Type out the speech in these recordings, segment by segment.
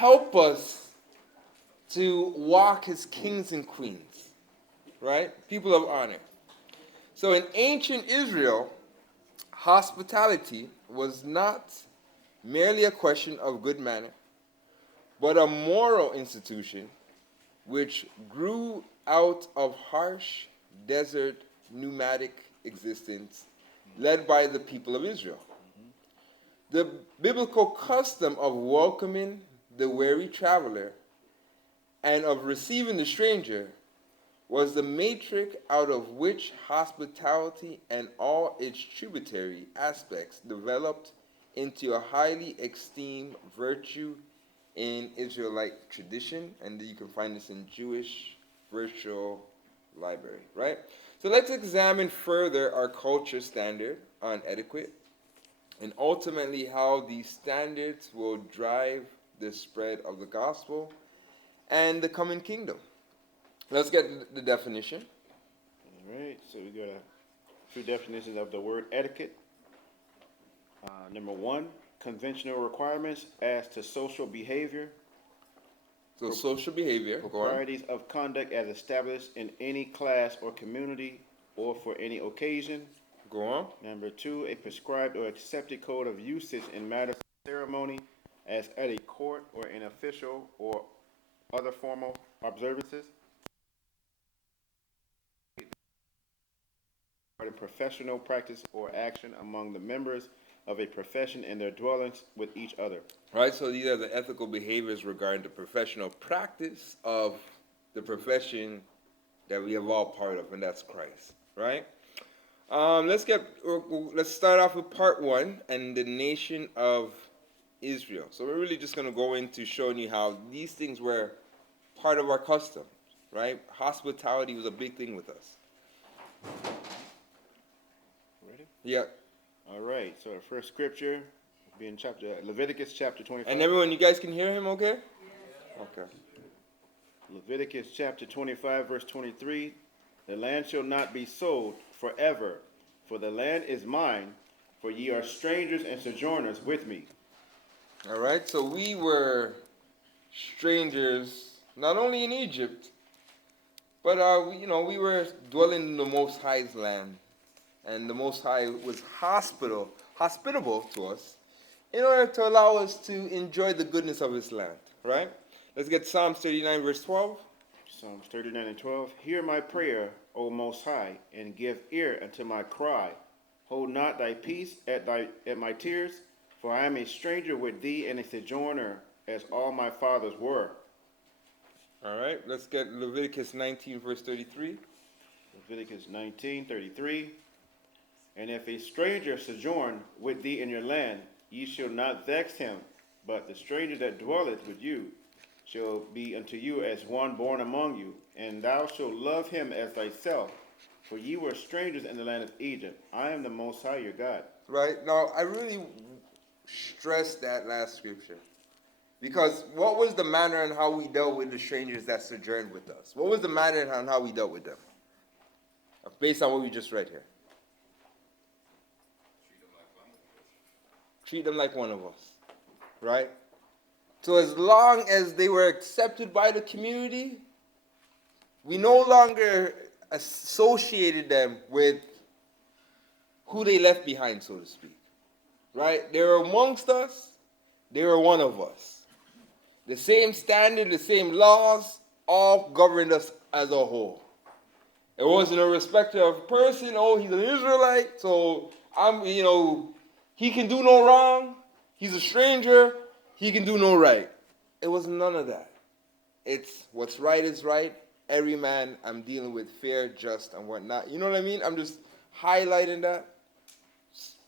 help us to walk as kings and queens, right? People of honor. So in ancient Israel, hospitality was not merely a question of good manner, but a moral institution which grew out of harsh desert nomadic existence led by the people of Israel. The biblical custom of welcoming the weary traveler and of receiving the stranger was the matrix out of which hospitality and all its tributary aspects developed into a highly esteemed virtue in Israelite tradition, and you can find this in Jewish virtual library, right? So let's examine further our culture standard on etiquette and ultimately how these standards will drive the spread of the gospel and the coming kingdom. Let's get the definition. All right, so we got a few definitions of the word etiquette. Number one, conventional requirements as to social behavior. So social behavior, proprieties of conduct as established in any class or community or for any occasion. Go on. Number two, a prescribed or accepted code of usage in matters of ceremony as at a court or in official or other formal observances. Professional practice or action among the members of a profession in their dwellings with each other. Right, so these are the ethical behaviors regarding the professional practice of the profession that we have all part of, and that's Christ, right? Let's start off with part one and the nation of Israel. So we're really just going to go into showing you how these things were part of our custom, right? Hospitality was a big thing with us. Ready? Yeah. All right. So the first scripture will be in Leviticus chapter 25. And everyone, you guys can hear him, okay? Yeah. Okay. Leviticus chapter 25, verse 23. The land shall not be sold forever, for the land is mine, for ye are strangers and sojourners with me. All right. So we were strangers not only in Egypt, but we were dwelling in the Most High's land. And the Most High was hospitable to us in order to allow us to enjoy the goodness of his land, right? Let's get Psalms 39, verse 12. Psalms 39 and 12. Hear my prayer, O Most High, and give ear unto my cry. Hold not thy peace at my tears, for I am a stranger with thee and a sojourner, as all my fathers were. All right, let's get Leviticus 19, verse 33. Leviticus 19, 33. And if a stranger sojourn with thee in your land, ye shall not vex him, but the stranger that dwelleth with you shall be unto you as one born among you, and thou shalt love him as thyself, for ye were strangers in the land of Egypt. I am the Most High your God. Right, now I really stress that last scripture, because what was the manner and how we dealt with the strangers that sojourned with us? What was the manner and how we dealt with them? Based on what we just read here. Treat them like one of us, right? So as long as they were accepted by the community, we no longer associated them with who they left behind, so to speak, right? They were amongst us. They were one of us. The same standard, the same laws, all governed us as a whole. It wasn't a respect of person. Oh, he's an Israelite, so he can do no wrong. He's a stranger. He can do no right. It was none of that. It's what's right is right. Every man I'm dealing with fair, just, and whatnot. You know what I mean? I'm just highlighting that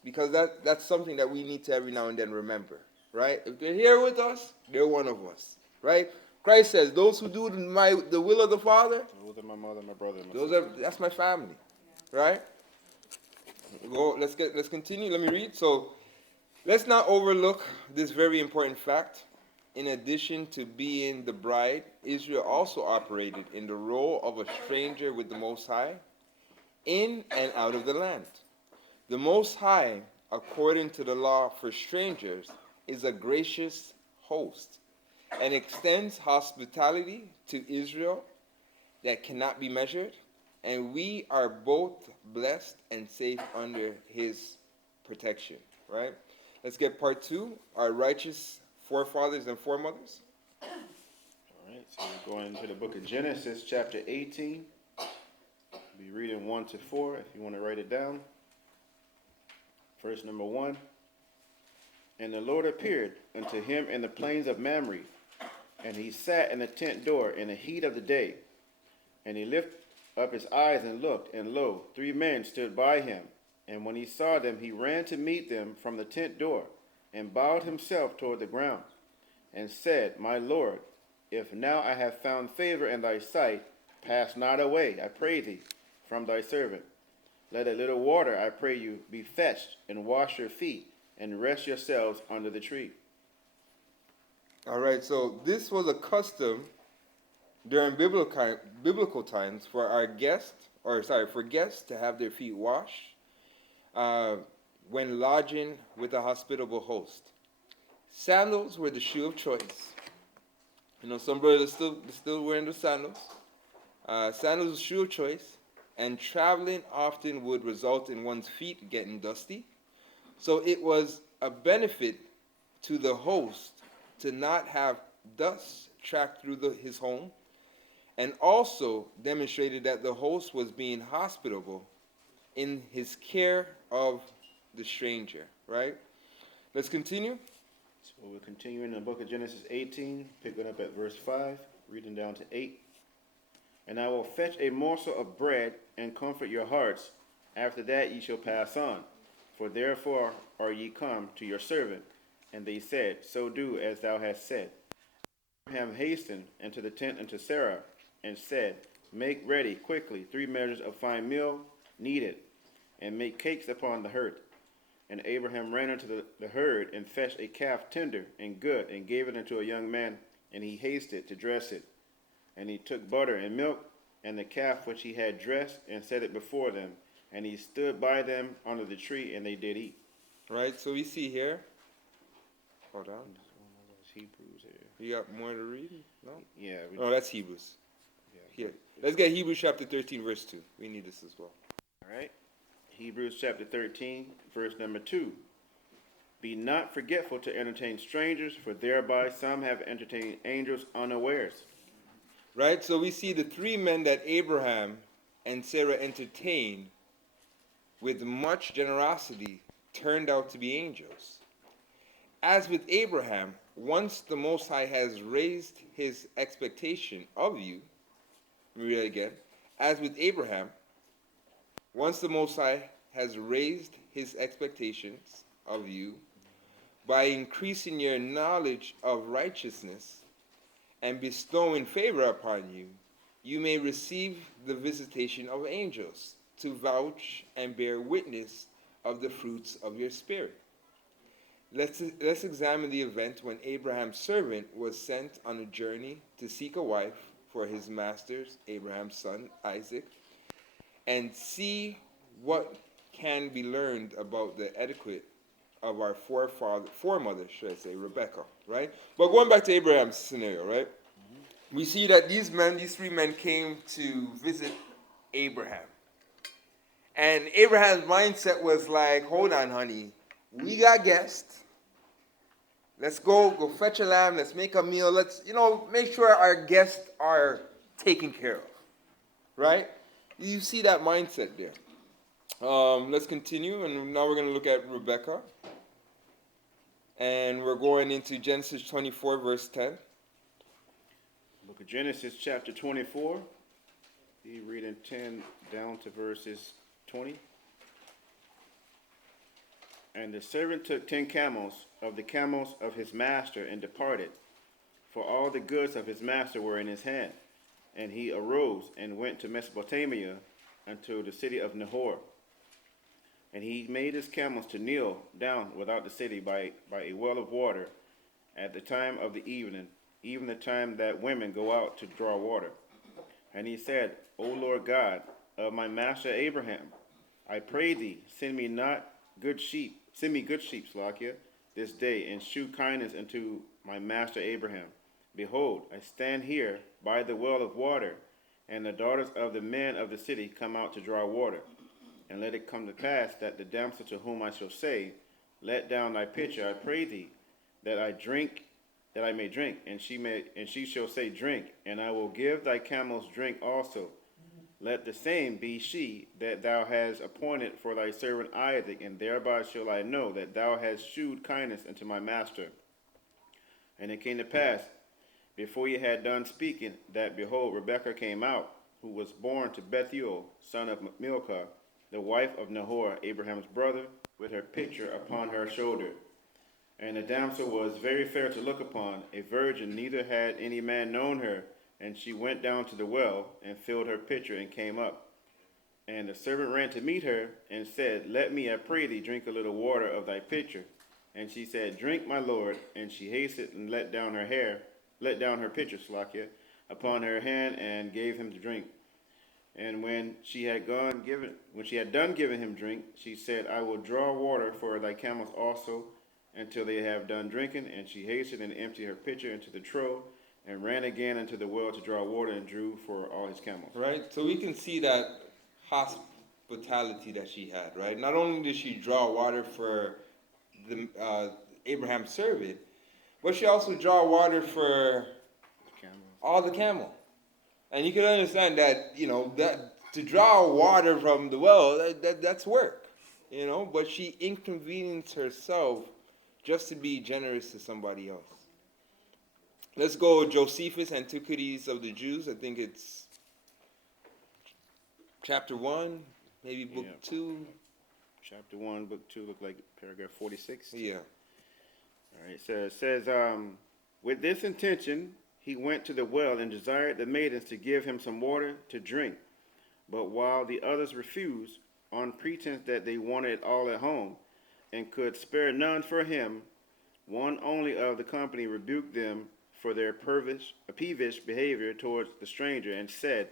because that's something that we need to every now and then remember, right? If they're here with us, they're one of us, right? Christ says, those who do the will of the Father, those are my mother, my brother, and my sister. That's my family, right? Let's continue. Let me read. So let's not overlook this very important fact. In addition to being the bride, Israel also operated in the role of a stranger with the Most High, in and out of the land. The Most High, according to the law for strangers, is a gracious host, and extends hospitality to Israel that cannot be measured, and we are both blessed and safe under his protection, right? Let's get part 2, our righteous forefathers and foremothers. All right, so we're going into the book of Genesis, chapter 18. We'll be reading 1 to 4 if you want to write it down. Verse number 1. And the Lord appeared unto him in the plains of Mamre, and he sat in the tent door in the heat of the day. And he lifted up his eyes and looked, and lo, 3 men stood by him. And when he saw them, he ran to meet them from the tent door, and bowed himself toward the ground, and said, My Lord, if now I have found favor in thy sight, pass not away, I pray thee, from thy servant. Let a little water, I pray you, be fetched, and wash your feet, and rest yourselves under the tree. All right, so this was a custom during biblical times for for guests to have their feet washed when lodging with a hospitable host. Sandals were the shoe of choice. You know, some brothers are still wearing the sandals. Sandals were the shoe of choice, and traveling often would result in one's feet getting dusty. So it was a benefit to the host to not have dust track through his home, and also demonstrated that the host was being hospitable in his care of the stranger, right? Let's continue. So we'll continue in the book of Genesis 18, picking up at verse 5, reading down to 8. And I will fetch a morsel of bread and comfort your hearts. After that ye shall pass on. For therefore are ye come to your servant. And they said, So do as thou hast said. Abraham hastened into the tent unto Sarah, and said, Make ready quickly 3 measures of fine meal, knead it, and make cakes upon the hearth. And Abraham ran unto the herd, and fetched a calf tender and good, and gave it unto a young man, and he hasted to dress it. And he took butter and milk, and the calf which he had dressed, and set it before them. And he stood by them under the tree, and they did eat. Right, so we see here. Hold on. Hebrews here. You got more to read? No? Yeah. Oh, that's Hebrews. Yeah. Let's get Hebrews chapter 13, verse 2. We need this as well. All right. Hebrews chapter 13, verse number 2. Be not forgetful to entertain strangers, for thereby some have entertained angels unawares. Right, so we see the 3 men that Abraham and Sarah entertained with much generosity turned out to be angels. As with Abraham, once the Most High has raised his expectation of you, let me read it again. As with Abraham, once the Most High has raised his expectations of you by increasing your knowledge of righteousness and bestowing favor upon you, you may receive the visitation of angels to vouch and bear witness of the fruits of your spirit. Let's examine the event when Abraham's servant was sent on a journey to seek a wife for his master's, Abraham's son, Isaac, and see what can be learned about the etiquette of our foremother, should I say, Rebecca, right? But going back to Abraham's scenario, right? Mm-hmm. We see that these 3 men came to visit Abraham. And Abraham's mindset was like, hold on, honey, we got guests. Let's go fetch a lamb. Let's make a meal. Let's, make sure our guests are taken care of. Right? You see that mindset there. Let's continue, and now we're going to look at Rebecca. And we're going into Genesis 24, verse 10. Book of Genesis, chapter 24. Be reading 10 down to verses 20. And the servant took 10 camels of the camels of his master and departed, for all the goods of his master were in his hand. And he arose and went to Mesopotamia unto the city of Nahor. And he made his camels to kneel down without the city by a well of water at the time of the evening, even the time that women go out to draw water. And he said, O Lord God of my master Abraham, I pray thee, send me good sheep, Slakia, this day, and shew kindness unto my master Abraham, Behold, I stand here by the well of water, and the daughters of the men of the city come out to draw water. And let it come to pass that the damsel to whom I shall say, Let down thy pitcher, I pray thee, that I may drink, and she shall say, Drink, and I will give thy camels drink also. Let the same be she that thou hast appointed for thy servant Isaac, and thereby shall I know that thou hast shewed kindness unto my master. And it came to pass, before he had done speaking, that behold, Rebekah came out, who was born to Bethuel, son of Milcah, the wife of Nahor, Abraham's brother, with her pitcher upon her shoulder. And the damsel was very fair to look upon, a virgin, neither had any man known her. And she went down to the well, and filled her pitcher, and came up. And the servant ran to meet her, and said, Let me, I pray thee, drink a little water of thy pitcher. And she said, Drink, my lord. And she hasted and let down her pitcher, upon her hand, and gave him to drink. And when she had done giving him drink, she said, I will draw water for thy camels also, until they have done drinking. And she hasted and emptied her pitcher into the trough, and ran again into the well to draw water, and drew for all his camels. Right? So we can see that hospitality that she had, right? Not only did she draw water for the Abraham's servant, but she also draw water for all the camel. And you can understand that, that to draw water from the well, that's work, but she inconvenienced herself just to be generous to somebody else. Let's go Josephus, Antiquities of the Jews. I think it's chapter 1, maybe book 2. Chapter 1, book 2, look like paragraph 46. Yeah. All right, so it says, with this intention, he went to the well and desired the maidens to give him some water to drink. But while the others refused, on pretense that they wanted it all at home, and could spare none for him, one only of the company rebuked them for their peevish behavior towards the stranger, and said,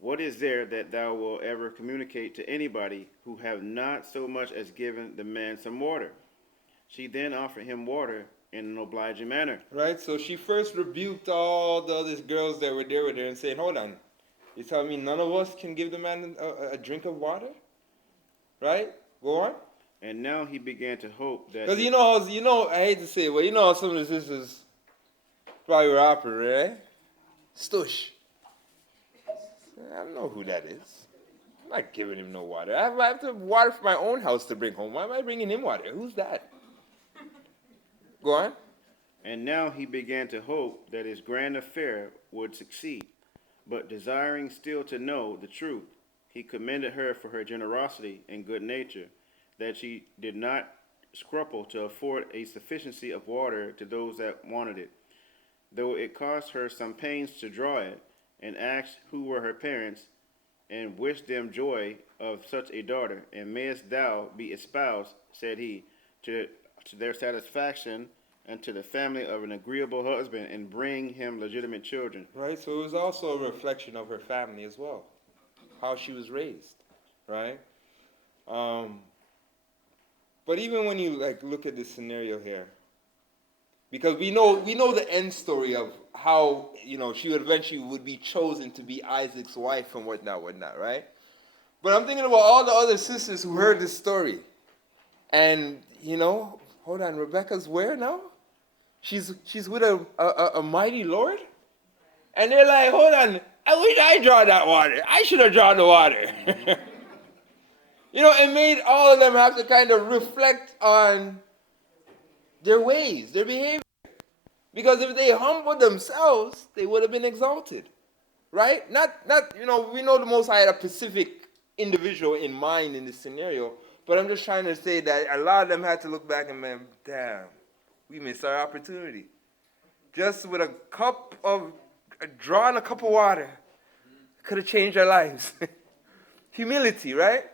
What is there that thou wilt ever communicate to anybody who have not so much as given the man some water? She then offered him water in an obliging manner. Right, so she first rebuked all the other girls that were there with her and said, hold on, you telling me none of us can give the man a drink of water? Right? Go on. And now he began to hope that... Because I hate to say it, but how some of the sisters probably were operating, right? Stush. I don't know who that is. I'm not giving him no water. I have to water for my own house to bring home. Why am I bringing him water? Who's that? Go on. And now he began to hope that his grand affair would succeed. But desiring still to know the truth, he commended her for her generosity and good nature, that she did not scruple to afford a sufficiency of water to those that wanted it, though it cost her some pains to draw it, and asked who were her parents, and wished them joy of such a daughter. And mayest thou be espoused, said he, to their satisfaction, and to the family of an agreeable husband, and bring him legitimate children. Right, so it was also a reflection of her family as well, how she was raised, right? But even when you look at this scenario here, because we know the end story of how she would be chosen to be Isaac's wife and whatnot, right? But I'm thinking about all the other sisters who heard this story, and hold on, Rebecca's where now? She's with a mighty Lord, and they're like, hold on, I wish I draw that water. I should have drawn the water. It made all of them have to kind of reflect on their ways, their behavior. Because if they humbled themselves, they would have been exalted. Right? Not we know the Most High had a specific individual in mind in this scenario, but I'm just trying to say that a lot of them had to look back and man, damn, we missed our opportunity. Just with drawing a cup of water, could have changed our lives. Humility, right?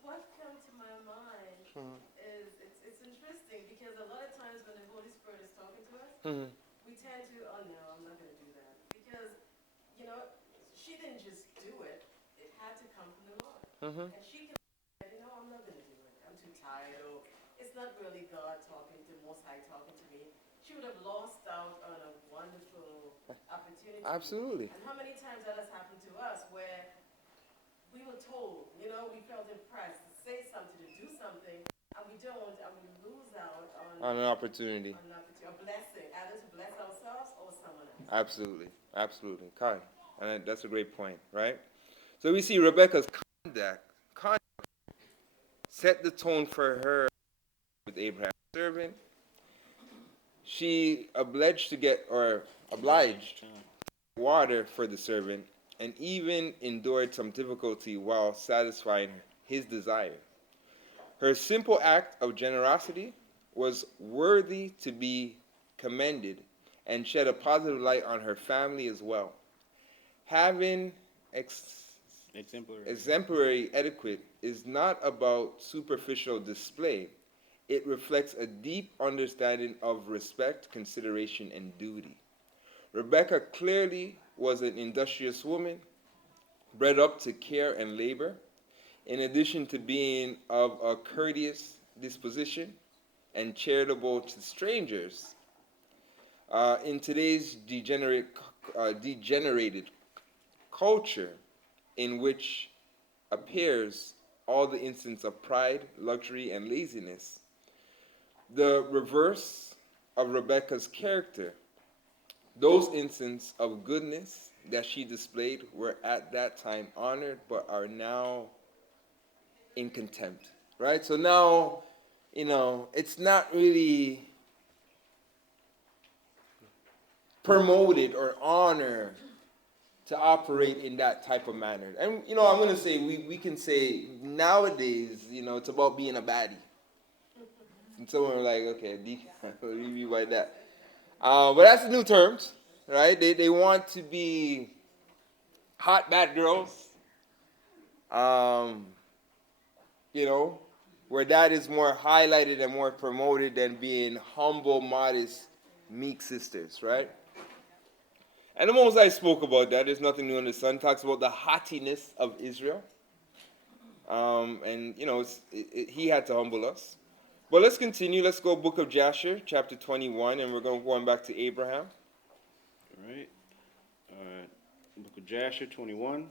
What comes to my mind is it's interesting because a lot of times when the Holy Spirit is talking to us, we tend to, oh no, I'm not going to do that. Because, she didn't just do it. It had to come from the Lord. And she can say, I'm not going to do it. I'm too tired. Or it's not really God talking to Most High talking to me. She would have lost out opportunity. Absolutely. And how many times that has happened to us where we were told, we felt impressed to say something, to do something, and we don't, and we lose out On an opportunity. a blessing, either to bless ourselves or someone else. Absolutely. Absolutely. Kai. And that's a great point, right? So we see Rebecca's conduct set the tone for her with Abraham's servant. She obliged water for the servant, and even endured some difficulty while satisfying his desire. Her simple act of generosity was worthy to be commended and shed a positive light on her family as well. Having exemplary etiquette is not about superficial display. It reflects a deep understanding of respect, consideration, and duty. Rebecca clearly was an industrious woman, bred up to care and labor. In addition to being of a courteous disposition and charitable to strangers, in today's degenerated culture, in which appears all the instances of pride, luxury, and laziness, the reverse of Rebecca's character, those instances of goodness that she displayed were at that time honored but are now in contempt, right? So now, it's not really promoted or honored to operate in that type of manner. And, I'm going to say, we can say nowadays, it's about being a baddie. And someone like, okay, Deacon, what do you mean by that? But that's the new terms, right? They want to be hot, bad girls, where that is more highlighted and more promoted than being humble, modest, meek sisters, right? And the Most High spoke about that. There's nothing new in the sun. Talks about the haughtiness of Israel. He had to humble us. But let's continue. Let's go book of Jasher, chapter 21, and we're going back to Abraham. All right. Book of Jasher 21,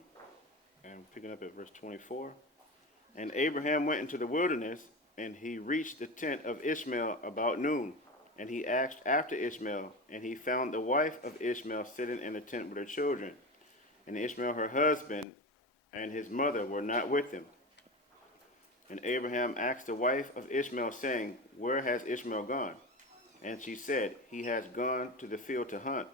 and picking up at verse 24. And Abraham went into the wilderness, and he reached the tent of Ishmael about noon. And he asked after Ishmael, and he found the wife of Ishmael sitting in the tent with her children. And Ishmael, her husband, and his mother were not with him. And Abraham asked the wife of Ishmael, saying, Where has Ishmael gone? And she said, He has gone to the field to hunt.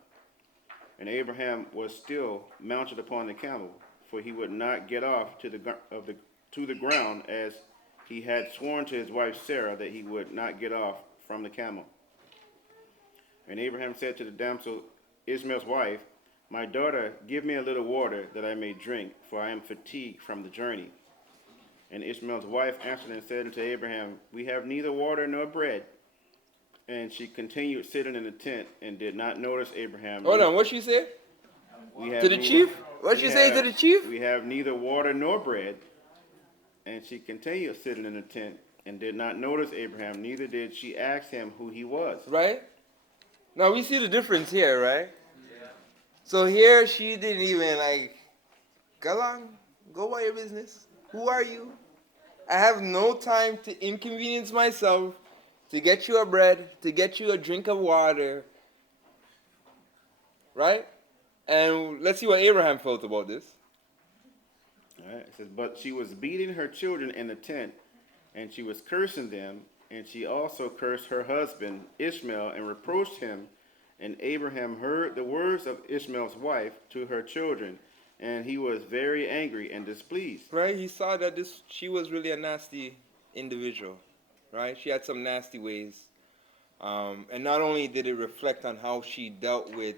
And Abraham was still mounted upon the camel, for he would not get off to the ground, as he had sworn to his wife Sarah that he would not get off from the camel. And Abraham said to the damsel, Ishmael's wife, My daughter, give me a little water that I may drink, for I am fatigued from the journey. And Ishmael's wife answered and said unto Abraham, We have neither water nor bread. And she continued sitting in the tent and did not notice Abraham. Hold on, what she say? To the chief? What she say to the chief? We have neither water nor bread. And she continued sitting in the tent and did not notice Abraham, neither did she ask him who he was. Right? Now we see the difference here, right? Yeah. So here she didn't even go on, go about your business. Who are you? I have no time to inconvenience myself, to get you a bread, to get you a drink of water. Right? And let's see what Abraham felt about this. All right. It says, But she was beating her children in the tent, and she was cursing them, and she also cursed her husband Ishmael and reproached him. And Abraham heard the words of Ishmael's wife to her children, and he was very angry and displeased. Right? He saw that she was really a nasty individual. Right? She had some nasty ways. And not only did it reflect on how she dealt with,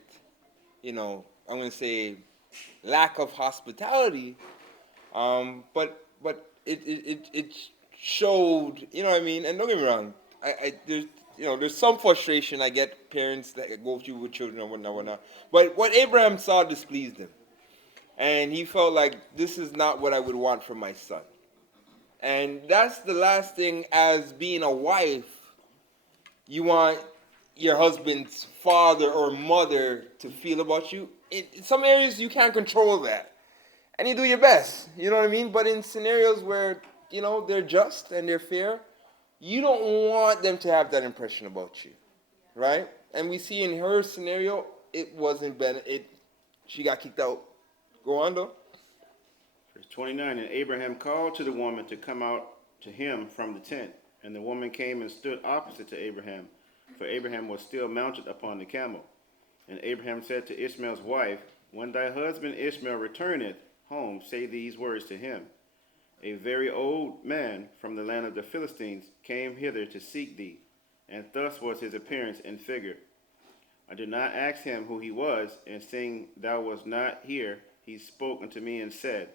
I'm going to say, lack of hospitality, but it showed, you know what I mean? And don't get me wrong, there's some frustration. I get parents that go through with children and whatnot. But what Abraham saw displeased him. And he felt like, this is not what I would want from my son. And that's the last thing as being a wife. You want your husband's father or mother to feel about you. in some areas you can't control that. And you do your best, you know what I mean? But in scenarios where, they're just and they're fair, you don't want them to have that impression about you, right? And we see in her scenario, it wasn't she got kicked out. Go on, though. Verse 29, and Abraham called to the woman to come out to him from the tent. And the woman came and stood opposite to Abraham, for Abraham was still mounted upon the camel. And Abraham said to Ishmael's wife, when thy husband Ishmael returneth home, say these words to him. A very old man from the land of the Philistines came hither to seek thee, and thus was his appearance and figure. I did not ask him who he was, and seeing thou wast not here, he spoke unto me and said,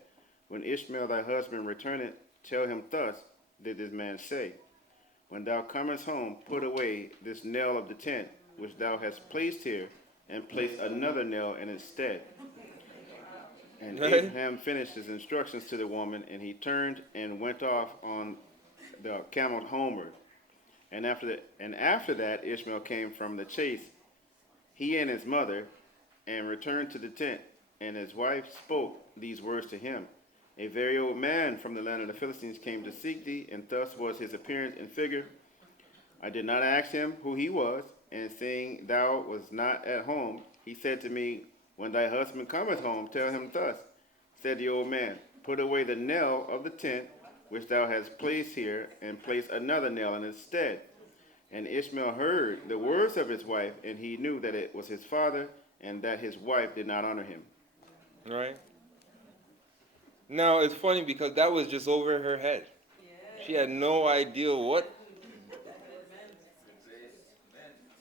when Ishmael thy husband returneth, tell him thus did this man say, when thou comest home, put away this nail of the tent which thou hast placed here, and place another nail in its stead. And Abraham finished his instructions to the woman, and he turned and went off on the camel homeward. And after that, Ishmael came from the chase, he and his mother, and returned to the tent. And his wife spoke these words to him. A very old man from the land of the Philistines came to seek thee, and thus was his appearance and figure. I did not ask him who he was, and seeing thou was not at home, he said to me, when thy husband cometh home, tell him thus. Said the old man, put away the nail of the tent which thou hast placed here, and place another nail in its stead. And Ishmael heard the words of his wife, and he knew that it was his father, and that his wife did not honor him. Right? Now, it's funny because that was just over her head. She had no idea what.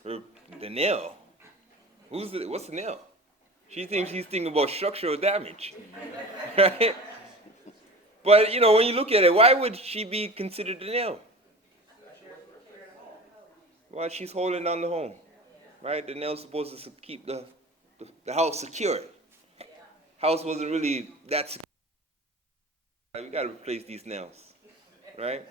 The nail. What's the nail? She thinks she's thinking about structural damage. Right? But, when you look at it, why would she be considered a nail? Well, she's holding down the home. Right? The nail's supposed to keep the house secure. House wasn't really that secure. We got to replace these nails, right?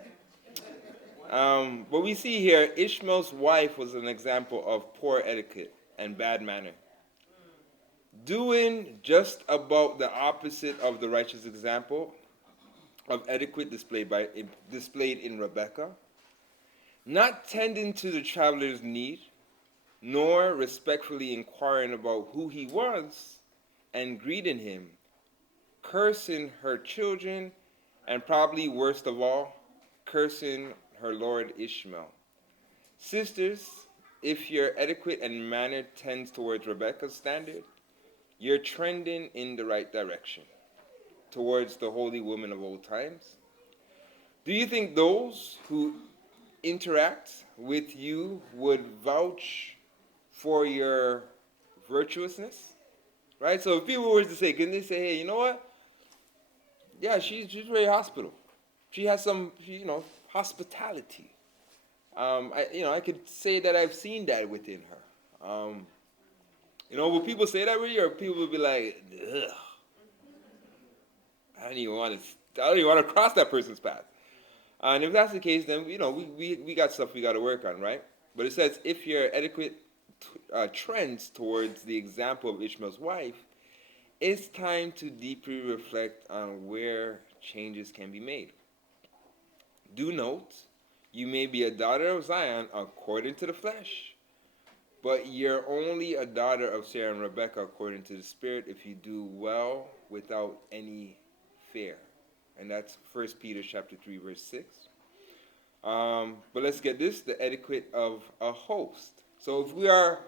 But we see here, Ishmael's wife was an example of poor etiquette and bad manner. Doing just about the opposite of the righteous example of etiquette displayed in Rebekah, not tending to the traveler's need, nor respectfully inquiring about who he was and greeting him, cursing her children, and probably worst of all, cursing her lord Ishmael. Sisters, if your etiquette and manner tends towards Rebekah's standard, you're trending in the right direction, towards the holy woman of old times. Do you think those who interact with you would vouch for your virtuousness? Right? So if people were to say, can they say, hey, you know what? Yeah, she's very hospitable. She has some, hospitality. I could say that I've seen that within her. Will people say that with you, or people will be like, ugh, I don't even want to cross that person's path. And if that's the case, then we got stuff we got to work on, right? But it says if your etiquette trends towards the example of Ishmael's wife, it's time to deeply reflect on where changes can be made. Do note, you may be a daughter of Zion according to the flesh, but you're only a daughter of Sarah and Rebekah according to the Spirit if you do well without any fear. And that's 1 Peter chapter 3, verse 6. But let's get this, the etiquette of a host. So if we are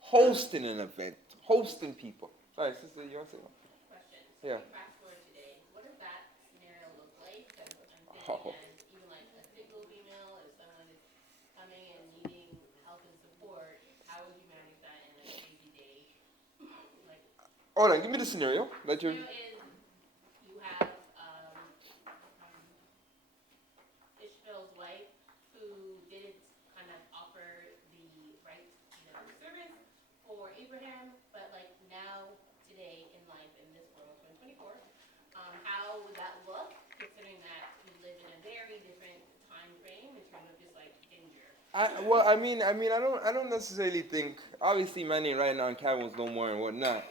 hosting an event, hosting people. Sorry, sister, you want to say one? Question. Yeah. Fast forward today, what does that scenario look like? I'm thinking Oh. as even like a single female, if someone is coming and needing help and support, how would you manage that in a crazy day? Like, Hold on, give me the scenario. is you have Ishmael's wife who didn't kind of offer the right, service for Abraham, but like now, today in life, in this world, 2024, how would that look, considering that we live in a very different time frame in terms of just like ginger? I don't necessarily think. Obviously, man ain't riding on camels no more and whatnot.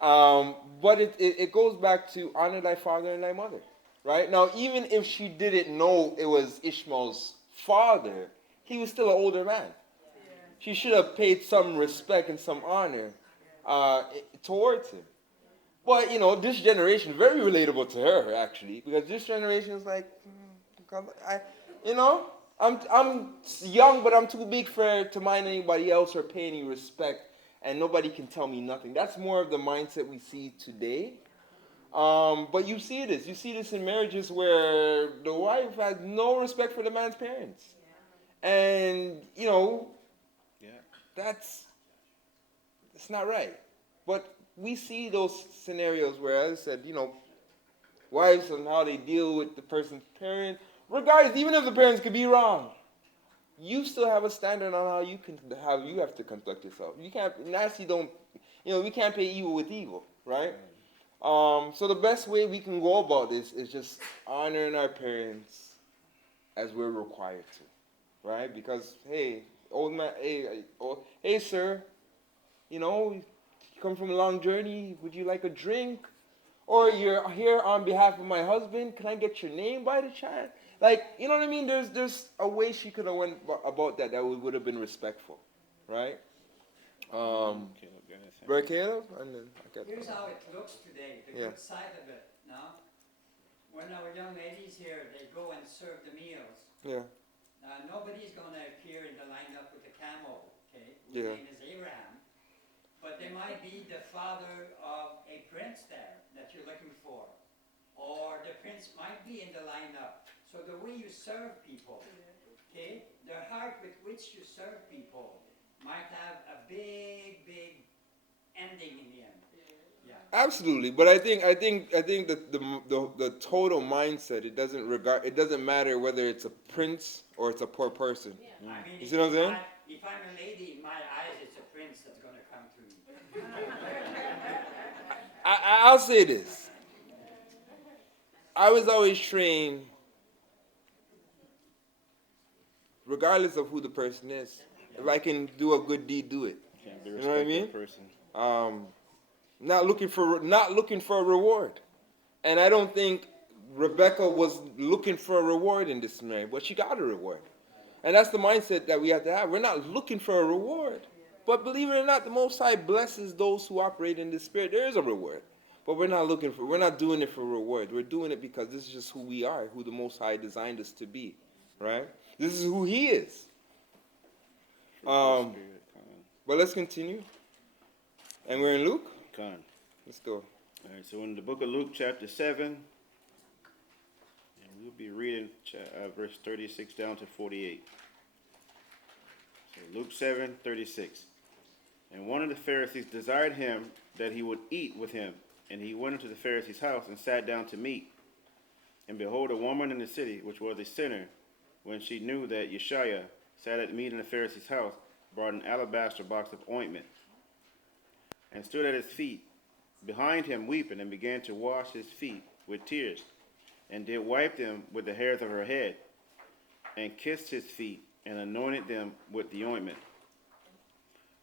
But it goes back to honor thy father and thy mother, right? Now, even if she didn't know it was Ishmael's father, he was still an older man. She should have paid some respect and some honor towards him. But, this generation, very relatable to her, actually, because this generation is like, I, you know, I'm young, but I'm too big to mind anybody else or pay any respect, and nobody can tell me nothing. That's more of the mindset we see today. But you see this in marriages where the wife has no respect for the man's parents. And, that's not right. But we see those scenarios where, as I said, wives and how they deal with the person's parents, regardless, even if the parents could be wrong, you still have a standard on how you have to conduct yourself. You can't, we can't pay evil with evil, right? So the best way we can go about this is just honoring our parents as we're required to, right? Because, hey, old man, hey, sir, you come from a long journey. Would you like a drink? Or you're here on behalf of my husband. Can I get your name by the chance? Like, you know what I mean? There's a way she could have went about that would have been respectful, right? Brother Caleb? And then here's how it looks today, the good side of it. Now, when our young ladies here, they go and serve the meals. Yeah. Nobody's going to appear in the lineup with a camel, okay? Whose name is Abraham. But there might be the father of a prince there that you're looking for. Or the prince might be in the lineup. So the way you serve people, okay, the heart with which you serve people might have a big, big ending in the end. Yeah. Absolutely, but I think that the total mindset, it doesn't matter whether it's a prince or it's a poor person. Yeah. I mean, you see what I'm saying? If I'm a lady, in my eyes, it's a prince that's going to come to me. I'll say this. I was always trained, regardless of who the person is, if I can do a good deed, do it. You know what I mean? Not looking for a reward. And I don't think Rebecca was looking for a reward in this marriage, but she got a reward. And that's the mindset that we have to have. We're not looking for a reward. But believe it or not, the Most High blesses those who operate in the Spirit. There is a reward. But we're not doing it for reward. We're doing it because this is just who we are, who the Most High designed us to be. Right? This is who He is. But let's continue. And we're in Luke? Let's go. All right, so in the book of Luke, chapter 7, and we'll be reading verse 36 down to 48. So Luke 7:36. And one of the Pharisees desired him that he would eat with him. And he went into the Pharisee's house and sat down to meat. And behold, a woman in the city, which was a sinner, when she knew that Yeshua sat at meat in the Pharisee's house, brought an alabaster box of ointment, and stood at his feet, behind him weeping, and began to wash his feet with tears, and did wipe them with the hairs of her head, and kissed his feet, and anointed them with the ointment.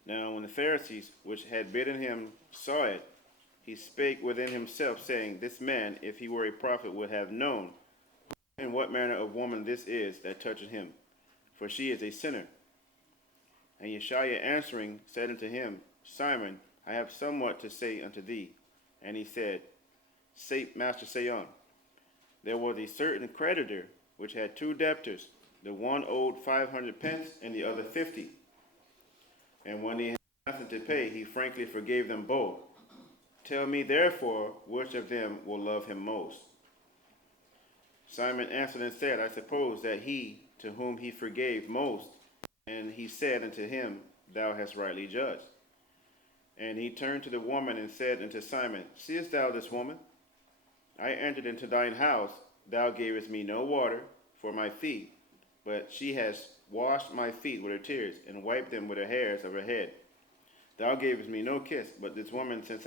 Now when the Pharisees, which had bidden him, saw it, he spake within himself, saying, This man, if he were a prophet, would have known in what manner of woman this is that toucheth him, for she is a sinner. And Yeshua answering said unto him, Simon, I have somewhat to say unto thee. And he said, Master, say on. There was a certain creditor which had two debtors. The one owed 500 pence, and the other 50. And when he had nothing to pay, he frankly forgave them both. Tell me therefore, which of them will love him most? Simon answered and said, I suppose that he to whom he forgave most. And he said unto him, Thou hast rightly judged. And he turned to the woman and said unto Simon, Seest thou this woman? I entered into thine house, thou gavest me no water for my feet, but she has washed my feet with her tears, and wiped them with the hairs of her head. Thou gavest me no kiss, but this woman, since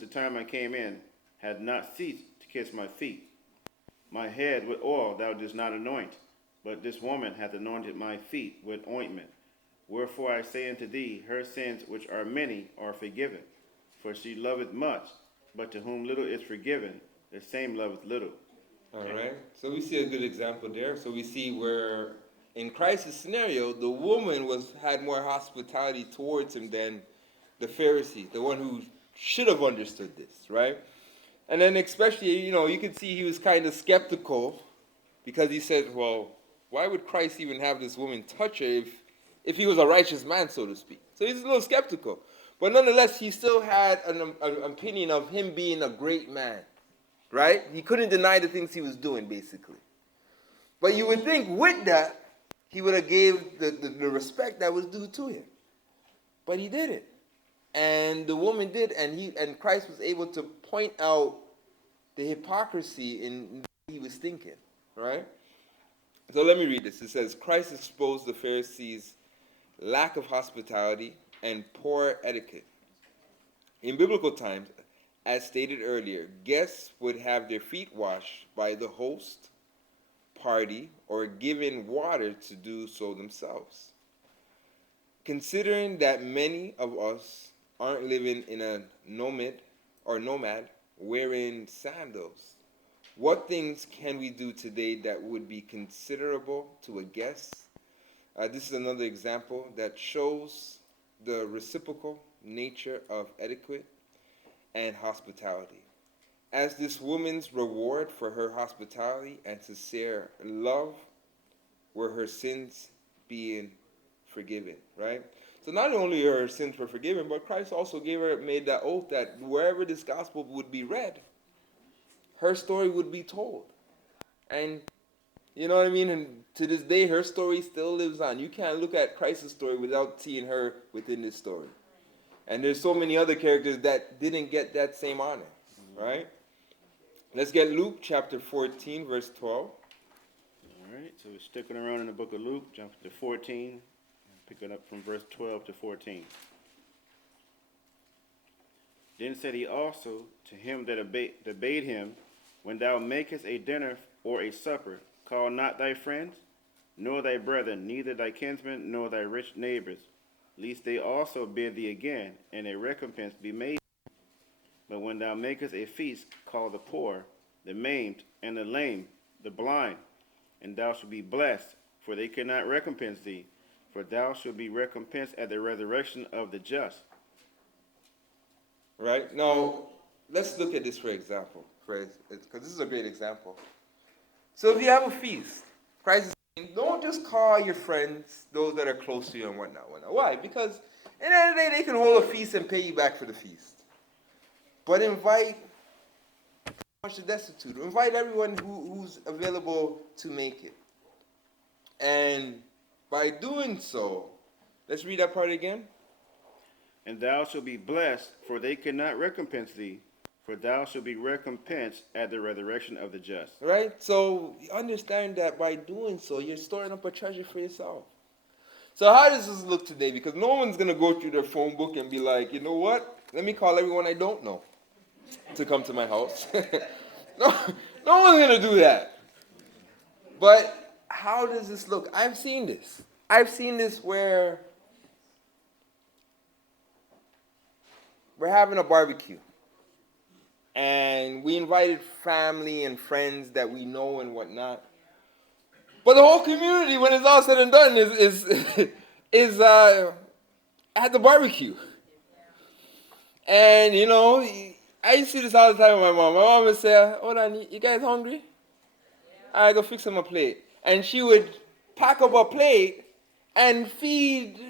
the time I came in, had not ceased to kiss my feet. My head with oil thou didst not anoint, but this woman hath anointed my feet with ointment. Wherefore I say unto thee, her sins, which are many, are forgiven, For she loveth much, but to whom little is forgiven, the same loveth little. All right. So we see a good example there. So we see where in Christ's scenario, the woman had more hospitality towards him than the Pharisee, the one who should have understood this, right? And then especially, you could see he was kind of skeptical because he said, well, why would Christ even have this woman touch her if he was a righteous man, so to speak? So he's a little skeptical. But nonetheless, he still had an opinion of him being a great man, right? He couldn't deny the things he was doing, basically. But you would think with that, he would have gave the respect that was due to him. But he didn't. And the woman did, and Christ was able to point out the hypocrisy in what he was thinking, right? So let me read this. It says, Christ exposed the Pharisees' lack of hospitality and poor etiquette. In biblical times, as stated earlier, guests would have their feet washed by the host, party, or given water to do so themselves. Considering that many of us aren't living in a nomad wearing sandals, what things can we do today that would be considerable to a guest? This is another example that shows the reciprocal nature of etiquette and hospitality. As this woman's reward for her hospitality and sincere love were her sins being forgiven, right? So not only her sins were forgiven, but Christ also made that oath that wherever this gospel would be read, her story would be told. And you know what I mean? And to this day, her story still lives on. You can't look at Christ's story without seeing her within this story. And there's so many other characters that didn't get that same honor, right? Let's get Luke chapter 14, verse 12. All right, so we're sticking around in the book of Luke, jump to 14, picking up from verse 12 to 14. Then said he also to him that bade him, when thou makest a dinner or a supper, call not thy friends, nor thy brethren, neither thy kinsmen, nor thy rich neighbors, lest they also bid thee again, and a recompense be made. But when thou makest a feast, call the poor, the maimed, and the lame, the blind, and thou shalt be blessed, for they cannot recompense thee, for thou shalt be recompensed at the resurrection of the just. Right? Now, let's look at this for example, because this is a great example. So if you have a feast, Christ is saying, don't just call your friends, those that are close to you and whatnot. Why? Because at the end of the day, they can hold a feast and pay you back for the feast. But invite the destitute. Invite everyone who's available to make it. And by doing so, let's read that part again. And thou shalt be blessed, for they cannot recompense thee, for thou shalt be recompensed at the resurrection of the just. Right? So you understand that by doing so, you're storing up a treasure for yourself. So how does this look today? Because no one's going to go through their phone book and be like, you know what? Let me call everyone I don't know to come to my house. No one's going to do that. But how does this look? I've seen this. I've seen this where we're having a barbecue. And we invited family and friends that we know and whatnot. But the whole community, when it's all said and done, is at the barbecue. And, you know, I used to see this all the time with my mom. My mom would say, hold on, you guys hungry? I go fix them a plate. And she would pack up a plate and feed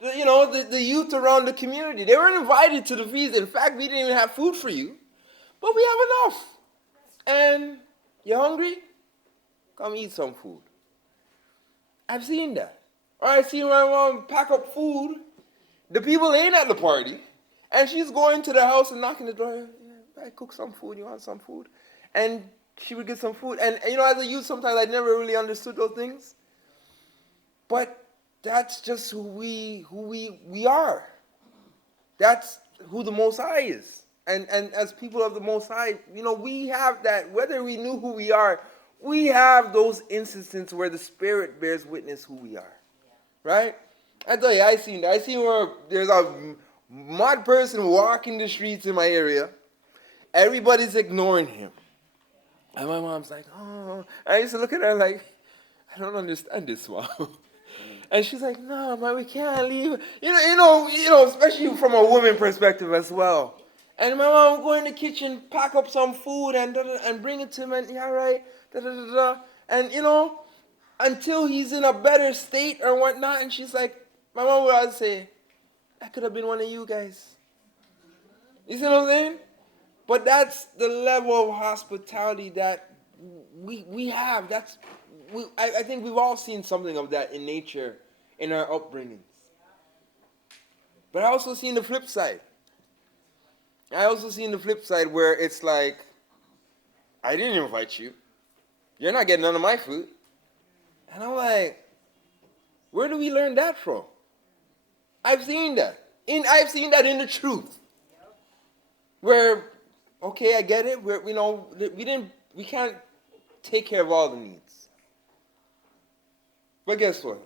the youth around the community. They weren't invited to the feast. In fact, we didn't even have food for you. But we have enough. And you hungry? Come eat some food. I've seen that. Or I see my mom pack up food. The people ain't at the party. And she's going to the house and knocking the door. I cook some food. You want some food? And she would get some food. And as a youth, sometimes I never really understood those things. But that's just who we are. That's who the Most High is. And as people of the Most High, we have that. Whether we knew who we are, we have those instances where the Spirit bears witness who we are. Right? I tell you, I seen where there's mad person walking the streets in my area. Everybody's ignoring him. And my mom's like, oh. I used to look at her like, I don't understand this, Mom. And she's like, no, man, we can't leave. Especially from a woman perspective as well. And my mom would go in the kitchen, pack up some food and bring it to him, and yeah, right, da da da da. And until he's in a better state or whatnot, and she's like, my mom would always say, that could have been one of you guys. You see what I'm saying? But that's the level of hospitality that we have. I think we've all seen something of that in nature, in our upbringings. But I also seen the flip side. Where it's like, I didn't invite you. You're not getting none of my food. And I'm like, where do we learn that from? I've seen that. I've seen that in the truth. Where, okay, I get it. We can't take care of all the needs. But guess what?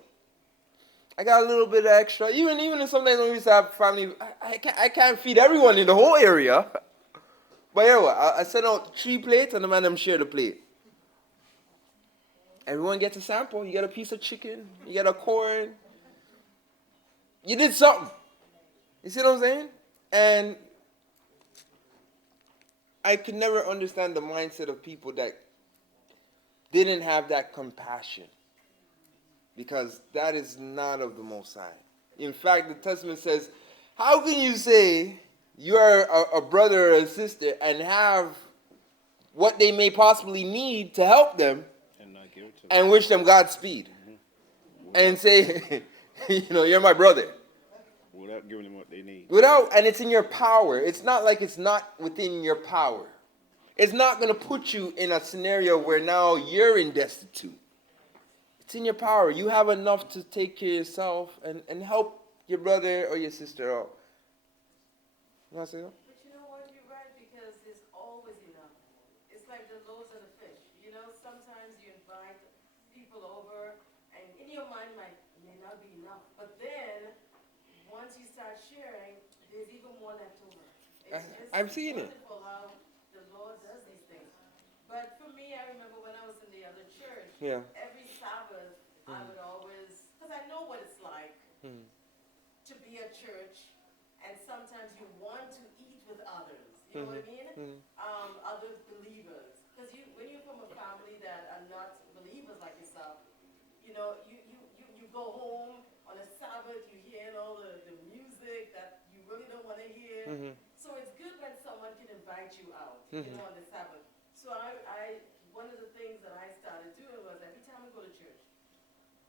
I got a little bit of extra. Even sometimes when we used to have family, I can't feed everyone in the whole area. But here what? I send out 3 plates and the man them share the plate. Everyone gets a sample. You get a piece of chicken. You get a corn. You did something. You see what I'm saying? And I could never understand the mindset of people that didn't have that compassion. Because that is not of the Most High. In fact, the Testament says, how can you say you are a brother or a sister and have what they may possibly need to help them And not give it to them. and wish them Godspeed? Mm-hmm. And say, you're my brother. Without giving them what they need. And it's in your power. It's not like it's not within your power. It's not going to put you in a scenario where now you're in destitute. It's in your power. You have enough to take care of yourself and help your brother or your sister out. You want to say that? But you know what, you're right, because there's always enough. It's like the loaves and the fish. Sometimes you invite people over, and in your mind may not be enough. But then, once you start sharing, there's even more left over. I've seen it. It's wonderful how the Lord does these things. But for me, I remember when I was in the other church, every Sabbath, I would always, because I know what it's like to be at church, and sometimes you want to eat with others. You know what I mean? Other believers. Because when you're from a family that are not believers like yourself, you go home on a Sabbath, you hear all the music that you really don't want to hear. So it's good when someone can invite you out, on the Sabbath. So one of the things that I started doing was every time we go to church,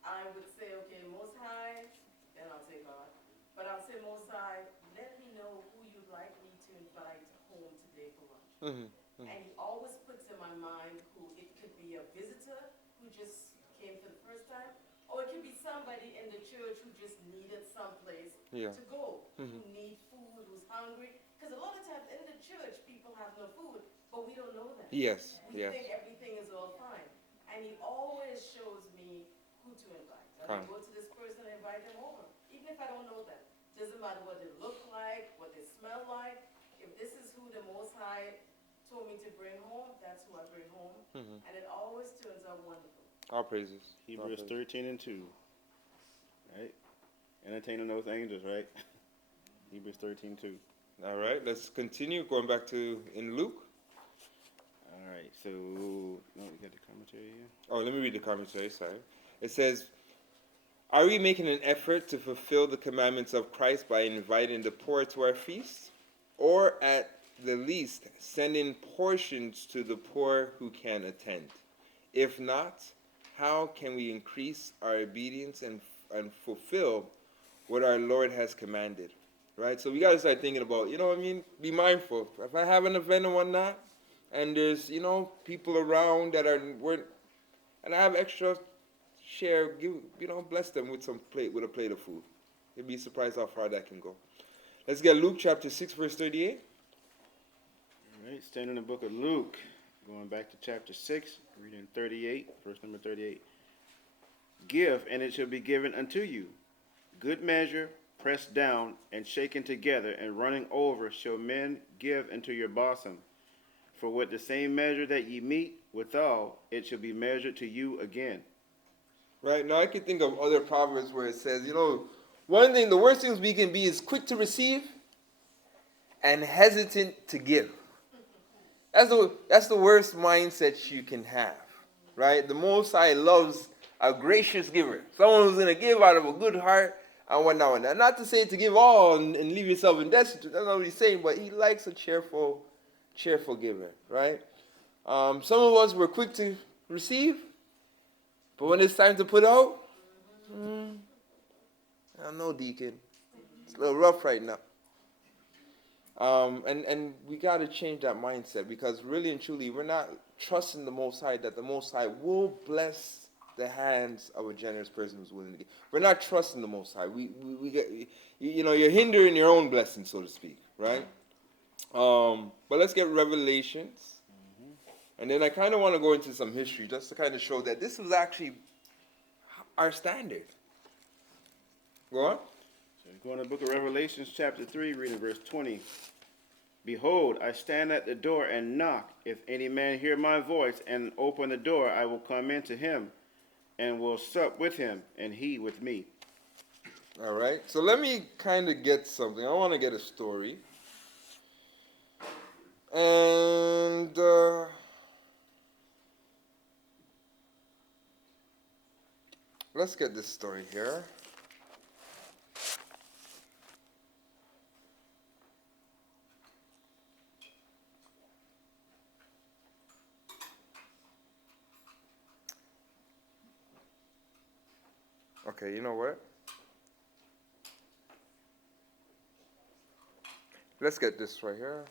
I would say, okay, Most High, then I'll say God, but I'll say Most High, let me know who you'd like me to invite home today for lunch. And he always puts in my mind who it could be a visitor who just came for the first time, or it could be somebody in the church who just needed someplace to go, who need food, who's hungry. Because a lot of times in the church, people have no food, but we don't know that. Yes. We think everything is all fine. And he always shows me who to invite. I go to this person and invite them over, even if I don't know them. Doesn't matter what they look like, what they smell like. If this is who the Most High told me to bring home, that's who I bring home. And it always turns out wonderful. All praises. Hebrews 13:2. Right? Entertaining those angels, right? Hebrews 13:2. All right, let's continue going back to in Luke. All right, so you got the commentary here? Oh, let me read the commentary, sorry. It says, are we making an effort to fulfill the commandments of Christ by inviting the poor to our feast? Or at the least, sending portions to the poor who can attend? If not, how can we increase our obedience and fulfill what our Lord has commanded? Right? So we got to start thinking about, be mindful. If I have an event and whatnot, and there's, people around that and I have extra, share, bless them with a plate of food. You'd be surprised how far that can go. Let's get Luke chapter 6, verse 38. All right, standing in the book of Luke, going back to chapter 6, reading 38, verse number 38. Give, and it shall be given unto you. Good measure, pressed down and shaken together and running over, shall men give into your bosom. For with the same measure that ye meet withal, it shall be measured to you again. Right? Now I can think of other proverbs where it says, one thing, the worst things we can be is quick to receive and hesitant to give. That's the worst mindset you can have. Right? The Most High loves a gracious giver. Someone who's going to give out of a good heart and whatnot. And not to say to give all and leave yourself in destitute. That's not what he's saying. But he likes a cheerful giver. Right? Some of us were quick to receive. But when it's time to put out, I don't know, Deacon. It's a little rough right now. And we got to change that mindset, because really and truly, we're not trusting the Most High that the Most High will bless the hands of a generous person who's willing to give. We're not trusting the Most High. We get, you're hindering your own blessing, so to speak, right? But let's get Revelations. And then I kind of want to go into some history just to kind of show that this was actually our standard. Go on. So go in the book of Revelations, chapter 3, reading verse 20. Behold, I stand at the door and knock. If any man hear my voice and open the door, I will come in to him and will sup with him, and he with me. All right. So let me kind of get something. I want to get a story. And let's get this story here. Okay, you know what? Let's get this right here.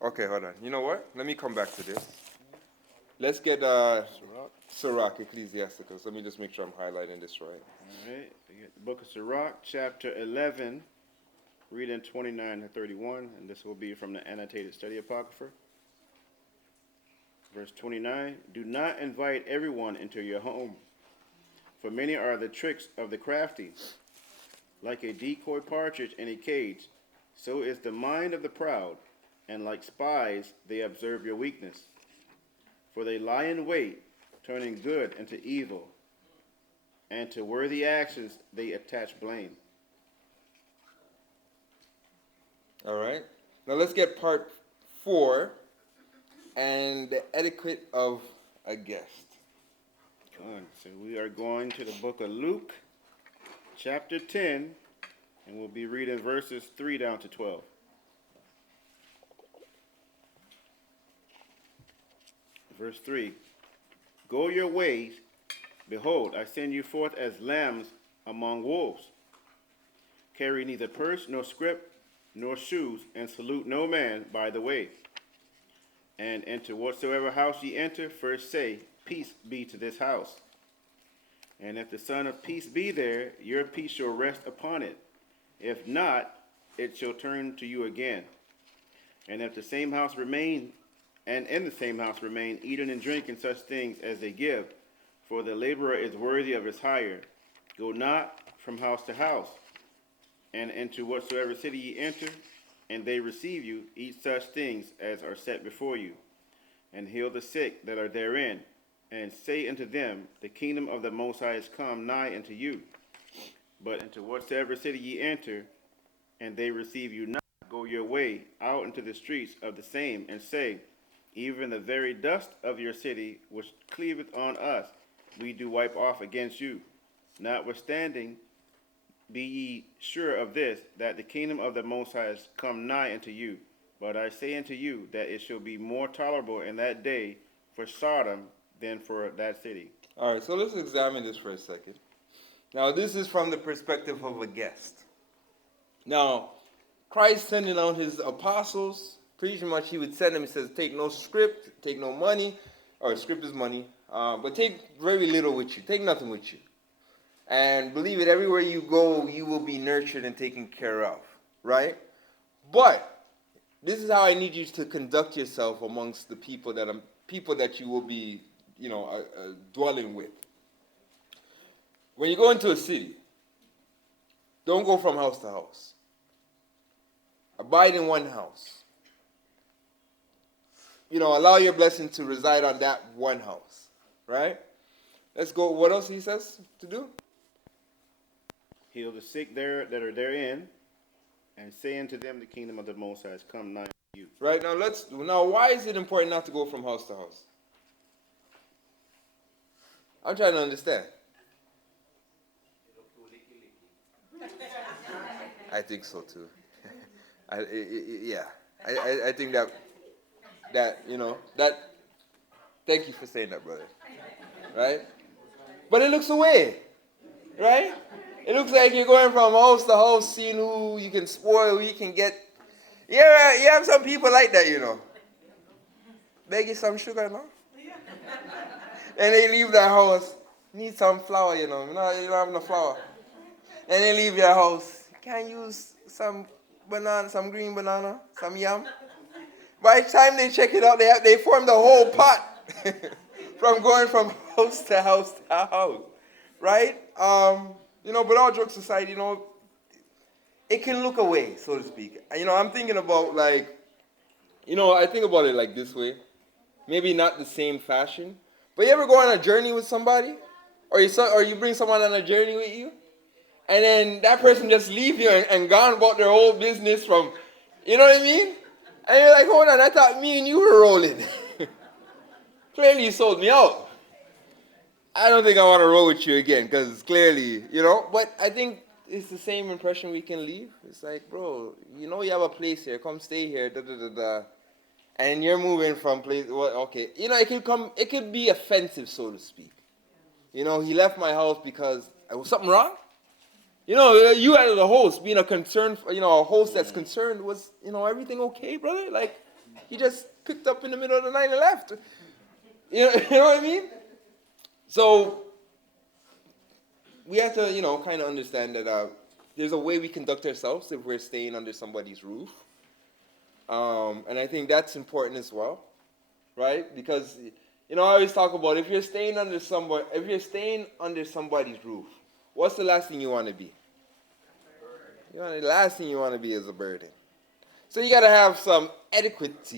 Okay, hold on. You know what? Let me come back to this. Let's get Sirach, Ecclesiasticus. Let me just make sure I'm highlighting this right. All right. We get the book of Sirach, chapter 11, reading 29 to 31. And this will be from the annotated study apocrypha. Verse 29, do not invite everyone into your home, for many are the tricks of the crafty. Like a decoy partridge in a cage, so is the mind of the proud, and like spies they observe your weakness. For they lie in wait, turning good into evil, and to worthy actions they attach blame. All right. Now let's get part 4. And the etiquette of a guest. Good. So we are going to the book of Luke, chapter 10, and we'll be reading verses 3 down to 12. Verse 3, go your ways, behold, I send you forth as lambs among wolves. Carry neither purse, nor scrip, nor shoes, and salute no man by the way. And into whatsoever house ye enter, first say, peace be to this house. And if the Son of Peace be there, your peace shall rest upon it. If not, it shall turn to you again. And if the same house remain, and in the same house remain, eating and drinking such things as they give, for the laborer is worthy of his hire. Go not from house to house. And into whatsoever city ye enter, and they receive you, eat such things as are set before you, and heal the sick that are therein, and say unto them, the kingdom of the Most High is come nigh unto you. But into whatsoever city ye enter, and they receive you not, go your way out into the streets of the same, and say, even the very dust of your city, which cleaveth on us, we do wipe off against you. Notwithstanding, be ye sure of this, that the kingdom of the Most High is come nigh unto you. But I say unto you, that it shall be more tolerable in that day for Sodom than for that city. All right, so let's examine this for a second. Now, this is from the perspective of a guest. Now, Christ sending out his apostles, pretty much he would send them, he says, take no script, take no money, or script is money, but take very little with you. Take nothing with you. And believe it, everywhere you go, you will be nurtured and taken care of, right? But this is how I need you to conduct yourself amongst the people that you will be dwelling with. When you go into a city, don't go from house to house. Abide in one house. Allow your blessing to reside on that one house. Right? Let's go. What else he says to do? Heal the sick there that are therein, and say unto them, the kingdom of the Most High has come nigh to you. Right, now why is it important not to go from house to house? I'm trying to understand. I think so too. I think that thank you for saying that, brother. Right? But it looks away. Right? It looks like you're going from house to house, seeing who you can spoil, who you can get. Yeah, you have some people like that, Beg you some sugar, no? And they leave their house. Need some flour, you don't have no flour. And they leave your house. Can use some banana, some green banana, some yam. By the time they check it out, they form the whole pot from going from house to house to house. Right? But all jokes aside, it can look away, so to speak. I'm thinking about I think about it like this way. Maybe not the same fashion. But you ever go on a journey with somebody? Or you bring someone on a journey with you? And then that person just leave you and gone about their whole business from, you know what I mean? And you're like, hold on, I thought me and you were rolling. Clearly you sold me out. I don't think I want to roll with you again because clearly, But I think it's the same impression we can leave. It's like, bro, you have a place here. Come stay here. And you're moving from place. Well, okay. It could be offensive, so to speak. He left my house because was something wrong? You as the host, being a concerned, a host that's concerned, was, everything okay, brother? Like, he just picked up in the middle of the night and left. You know what I mean? So, we have to, kind of understand that there's a way we conduct ourselves if we're staying under somebody's roof. And I think that's important as well, right? Because, I always talk about if you're staying under somebody's roof, what's the last thing you want to be? The last thing you want to be is a burden. So you got to have some etiquette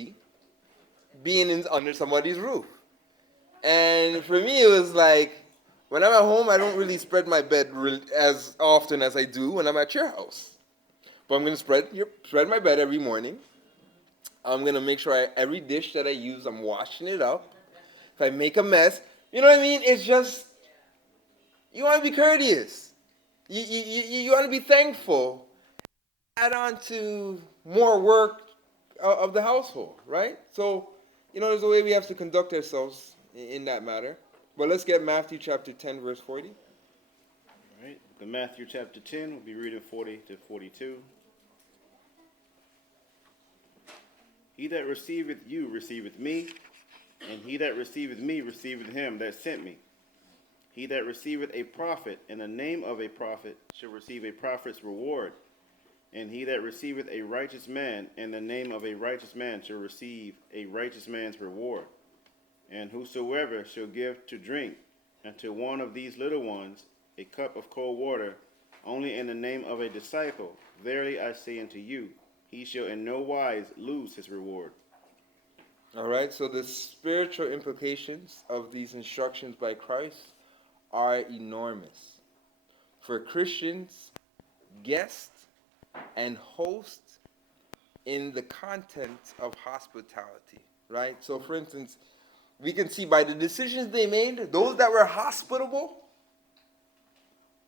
being under somebody's roof. And for me, it was like, when I'm at home, I don't really spread my bed as often as I do when I'm at your house. But I'm going to spread my bed every morning. I'm going to make sure every dish that I use, I'm washing it up. If I make a mess, you know what I mean? It's just, you want to be courteous. You want to be thankful. Add on to more work of the household, right? So, there's a way we have to conduct ourselves in that matter. But let's get Matthew chapter 10, verse 40. All right. The Matthew chapter 10, we'll be reading 40 to 42. He that receiveth you receiveth me, and he that receiveth me receiveth him that sent me. He that receiveth a prophet in the name of a prophet shall receive a prophet's reward. And he that receiveth a righteous man in the name of a righteous man shall receive a righteous man's reward. And whosoever shall give to drink unto one of these little ones a cup of cold water, only in the name of a disciple, verily I say unto you, he shall in no wise lose his reward. All right, so the spiritual implications of these instructions by Christ are enormous. For Christians, guests, and hosts in the content of hospitality, right? So, for instance, we can see by the decisions they made, those that were hospitable,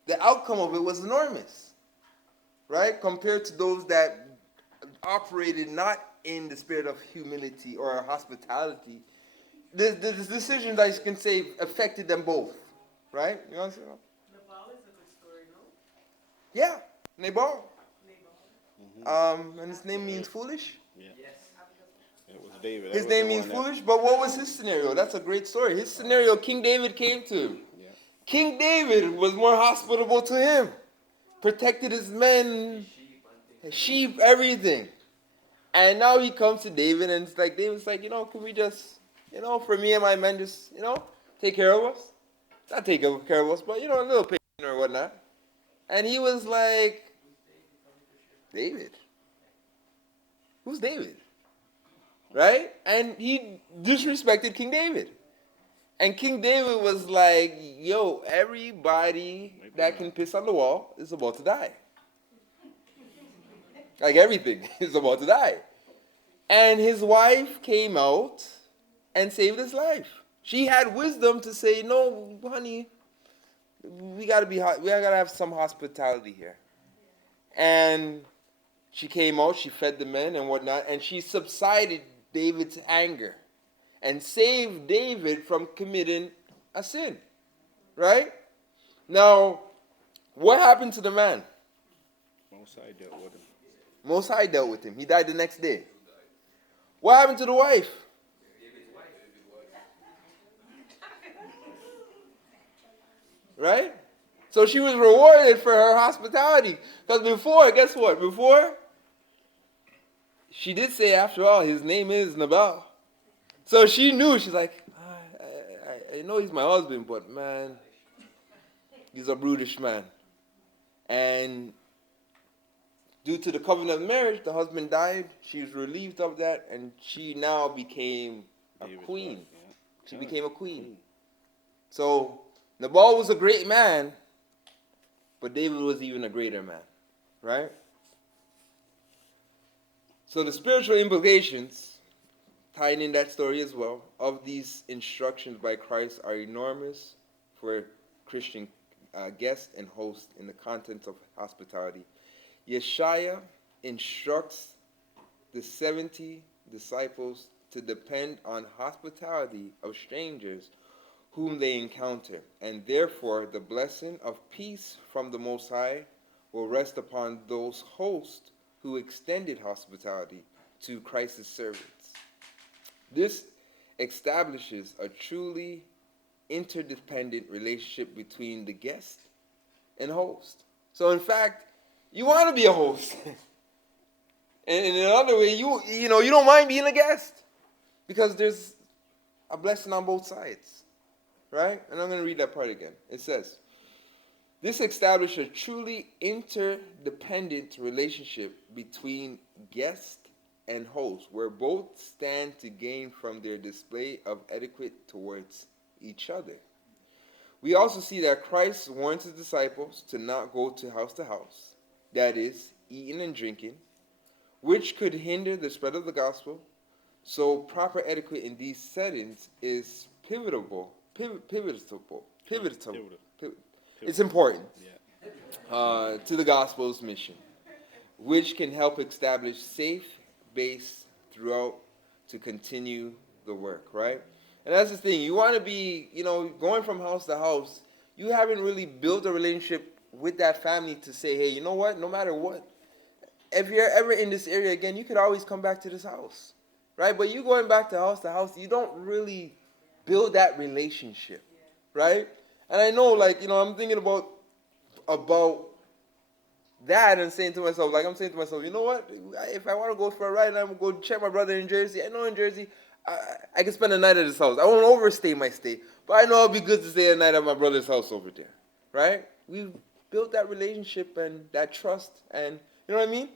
the outcome of it was enormous, right? Compared to those that operated not in the spirit of humility or hospitality. The decisions, I can say, affected them both, right? You understand? Nabal is a good story, no? Yeah, Nabal. And his name means foolish. Yeah. Yes. It was David. His name means foolish, but what was his scenario? That's a great story. His scenario, King David came to him. Yeah. King David was more hospitable to him. Protected his men, his sheep, everything. And now he comes to David and it's like, David's like, can we just, for me and my men, just, take care of us. Not take care of us, but, a little patient or whatnot. And he was like, David? Who's David? Right? And he disrespected King David. And King David was like, yo, everybody that can piss on the wall is about to die. Like everything is about to die. And his wife came out and saved his life. She had wisdom to say, no, honey, we gotta have some hospitality here. And she came out, she fed the men and whatnot, and she subsided David's anger and saved David from committing a sin. Right? Now, what happened to the man? Most High dealt with him. Most High dealt with him. He died the next day. What happened to the wife? Right? So she was rewarded for her hospitality. Because before, guess what? Before, she did say, after all, his name is Nabal. So she knew. She's like, I know he's my husband, but man, he's a brutish man. And due to the covenant of marriage, the husband died. She was relieved of that, and she now became a queen. She became a queen. So Nabal was a great man, but David was even a greater man, right? So the spiritual implications, tying in that story as well, of these instructions by Christ are enormous for Christian guests and hosts in the context of hospitality. Yeshua instructs the 70 disciples to depend on hospitality of strangers whom they encounter, and therefore the blessing of peace from the Most High will rest upon those hosts who extended hospitality to Christ's servants. This establishes a truly interdependent relationship between the guest and host. So in fact, you want to be a host. And in another way, you don't mind being a guest, because there's a blessing on both sides. Right? And I'm going to read that part again. It says, this established a truly interdependent relationship between guest and host, where both stand to gain from their display of etiquette towards each other. We also see that Christ warns his disciples to not go to house, that is, eating and drinking, which could hinder the spread of the gospel. So proper etiquette in these settings is pivotal. It's important to the gospel's mission, which can help establish safe base throughout to continue the work, right? And that's the thing. You want to be, going from house to house, you haven't really built a relationship with that family to say, hey, you know what? No matter what, if you're ever in this area again, you could always come back to this house, right? But you going back to house, you don't really build that relationship, right? And I know, I'm thinking about that and saying to myself, you know what? If I want to go for a ride, I'm going to go check my brother in Jersey. I know in Jersey, I can spend a night at his house. I won't overstay my stay, but I know it'll be good to stay a night at my brother's house over there, right? We've built that relationship and that trust, and you know what I mean?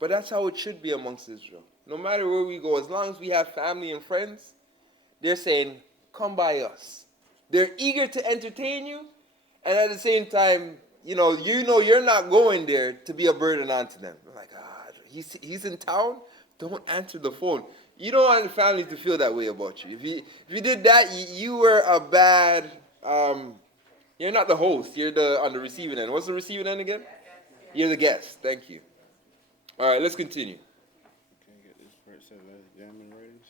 But that's how it should be amongst Israel. No matter where we go, as long as we have family and friends, they're saying, come by us. They're eager to entertain you, and at the same time, you're not going there to be a burden onto them. They're like, he's in town? Don't answer the phone. You don't want the family to feel that way about you. If you did that, you were a bad, you're not the host. You're on the receiving end. What's the receiving end again? You're the guest. Thank you. All right, let's continue. Can you get this part? So let's examine writings.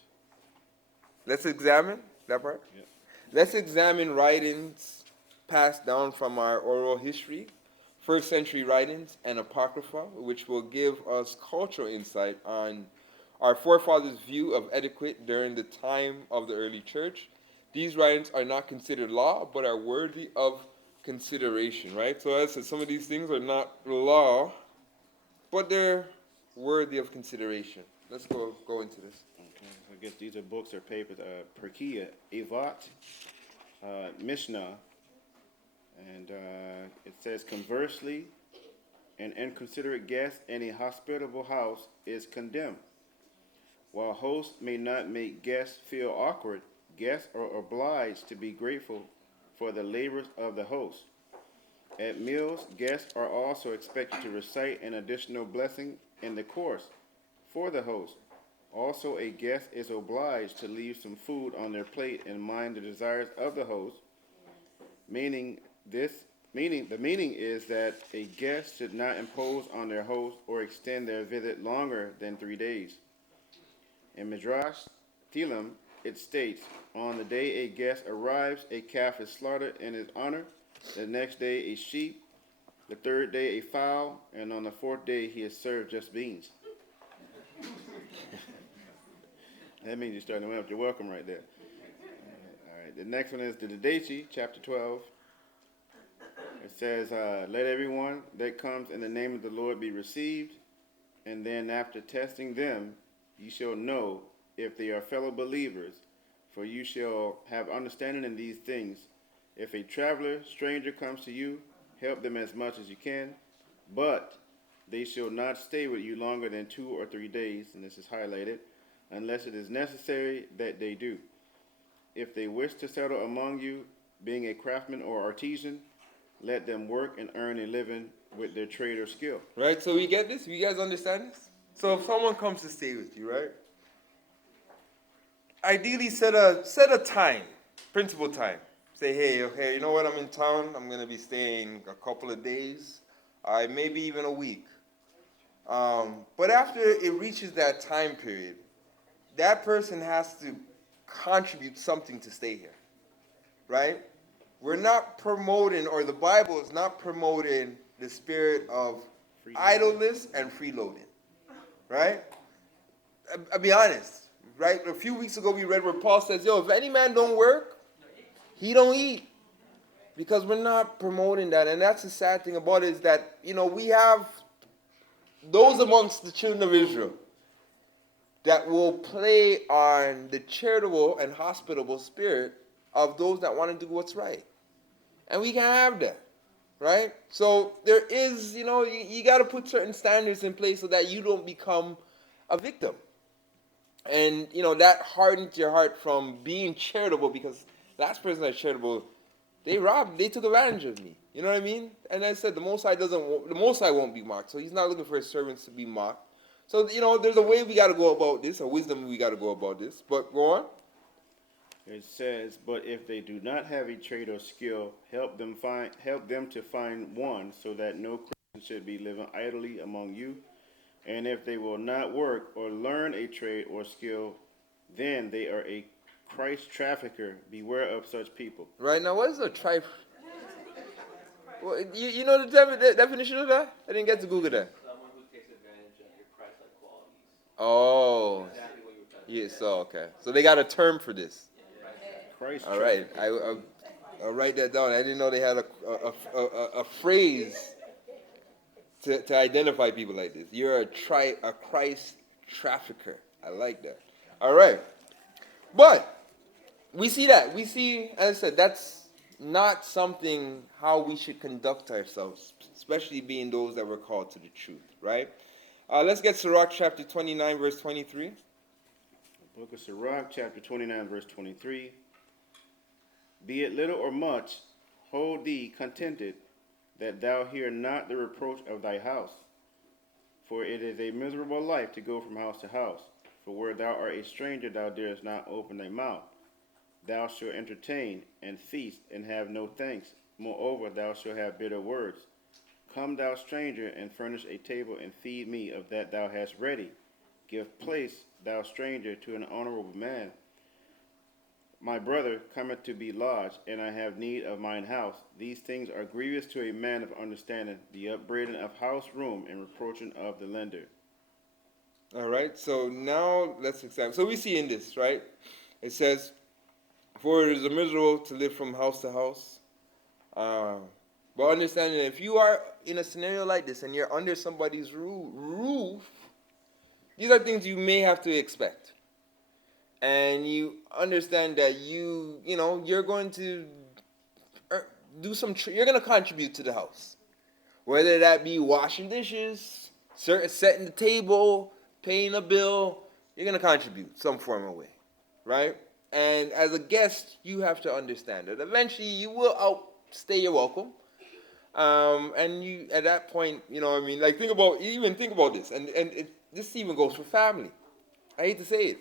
Let's examine that part? Yep. Let's examine writings passed down from our oral history, first century writings, and apocrypha, which will give us cultural insight on our forefathers' view of etiquette during the time of the early church. These writings are not considered law, but are worthy of consideration, right? So as I said, some of these things are not law, but they're worthy of consideration. Let's go into this. Okay, so I guess these are books or papers, Perkia, Avat, Mishnah, and it says, conversely, an inconsiderate guest in a hospitable house is condemned. While hosts may not make guests feel awkward, guests are obliged to be grateful for the labors of the host. At meals, guests are also expected to recite an additional blessing in the course for the host. Also, a guest is obliged to leave some food on their plate and mind the desires of the host. The meaning is that a guest should not impose on their host or extend their visit longer than 3 days. In Midrash Tilim, it states, on the day a guest arrives, a calf is slaughtered in his honor, the next day a sheep, the third day a fowl, and on the fourth day he is served just beans. That means you're starting to up your welcome right there. All right, the next one is the Didache, chapter 12. It says, let everyone that comes in the name of the Lord be received, and then after testing them, ye shall know if they are fellow believers, for you shall have understanding in these things. If a traveler, stranger comes to you, help them as much as you can, but they shall not stay with you longer than 2 or 3 days, and this is highlighted, unless it is necessary that they do. If they wish to settle among you, being a craftsman or artisan, let them work and earn a living with their trade or skill. Right, so we get this? You guys understand this? So if someone comes to stay with you, right? Ideally set a time, principal time. Say, hey, you know what, I'm in town, I'm going to be staying a couple of days, maybe even a week. But after it reaches that time period, that person has to contribute something to stay here, right? We're not promoting, or the Bible is not promoting the spirit of idleness and freeloading, right? I'll be honest, right? A few weeks ago we read where Paul says, if any man don't work, he don't eat. Because we're not promoting that. And that's the sad thing about it is that, we have those amongst the children of Israel that will play on the charitable and hospitable spirit of those that want to do what's right. And we can't have that, right? So there is, you got to put certain standards in place so that you don't become a victim. And, that hardens your heart from being charitable, because last person that's charitable, they took advantage of me. You know what I mean? And I said, the Most High won't be mocked. So he's not looking for his servants to be mocked. So, there's a way we got to go about this, a wisdom we got to go about this. But go on. It says, but if they do not have a trade or skill, help them to find one, so that no Christian should be living idly among you. And if they will not work or learn a trade or skill, then they are a Christ trafficker. Beware of such people. Right, now what is a trafficker? Well, you know the definition of that? I didn't get to Google that. Someone who takes advantage of your Christ-like qualities. Oh. Exactly what you were trying to Yeah, so, okay. So they got a term for this. Christ All right. I'll write that down. I didn't know they had a phrase to identify people like this. You're a Christ trafficker. I like that. All right. But we see that. We see, as I said, that's not something how we should conduct ourselves, especially being those that were called to the truth, right? Let's get Sirach chapter 29, verse 23. Book of Sirach, chapter 29, verse 23. Be it little or much, hold thee contented, that thou hear not the reproach of thy house. For it is a miserable life to go from house to house. For where thou art a stranger, thou darest not open thy mouth. Thou shalt entertain and feast and have no thanks. Moreover, thou shalt have bitter words. Come, thou stranger, and furnish a table and feed me of that thou hast ready. Give place, thou stranger, to an honorable man. My brother cometh to be lodged, and I have need of mine house. These things are grievous to a man of understanding, the upbraiding of house room and reproaching of the lender. All right, so now let's examine. So we see in this, right? It says, for it is miserable to live from house to house. But understanding that if you are in a scenario like this and you're under somebody's roof, these are things you may have to expect. and you understand that you're going to you're going to contribute to the house, whether that be washing dishes, setting the table, paying a bill. You're going to contribute some form of way, right? And as a guest, you have to understand that eventually you will outstay your welcome. And you, at that point, like think about this, and this even goes for family. I hate to say it.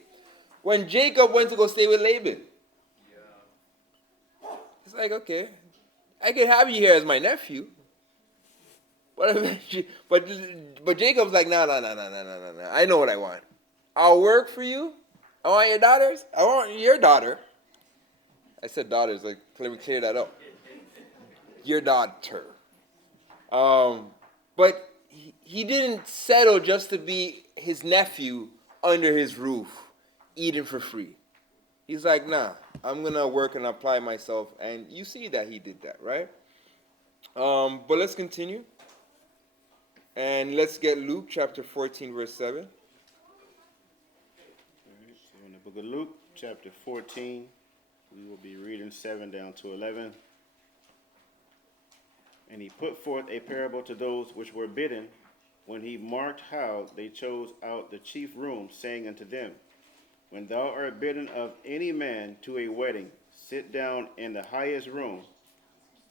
When Jacob went to go stay with Laban, it's like, okay, I could have you here as my nephew, but Jacob's like, no. I know what I want. I'll work for you. I want your daughters. I want your daughter. I said daughters, like, let me clear that up. Your daughter. But he didn't settle just to be his nephew under his roof, eating for free. He's like, nah, I'm going to work and apply myself. And you see that he did that, right? But let's continue. And let's get Luke chapter 14, verse 7. All right, so in the book of Luke, chapter 14, we will be reading 7 down to 11. And he put forth a parable to those which were bidden, when he marked how they chose out the chief room, saying unto them, when thou art bidden of any man to a wedding, sit down in the highest room.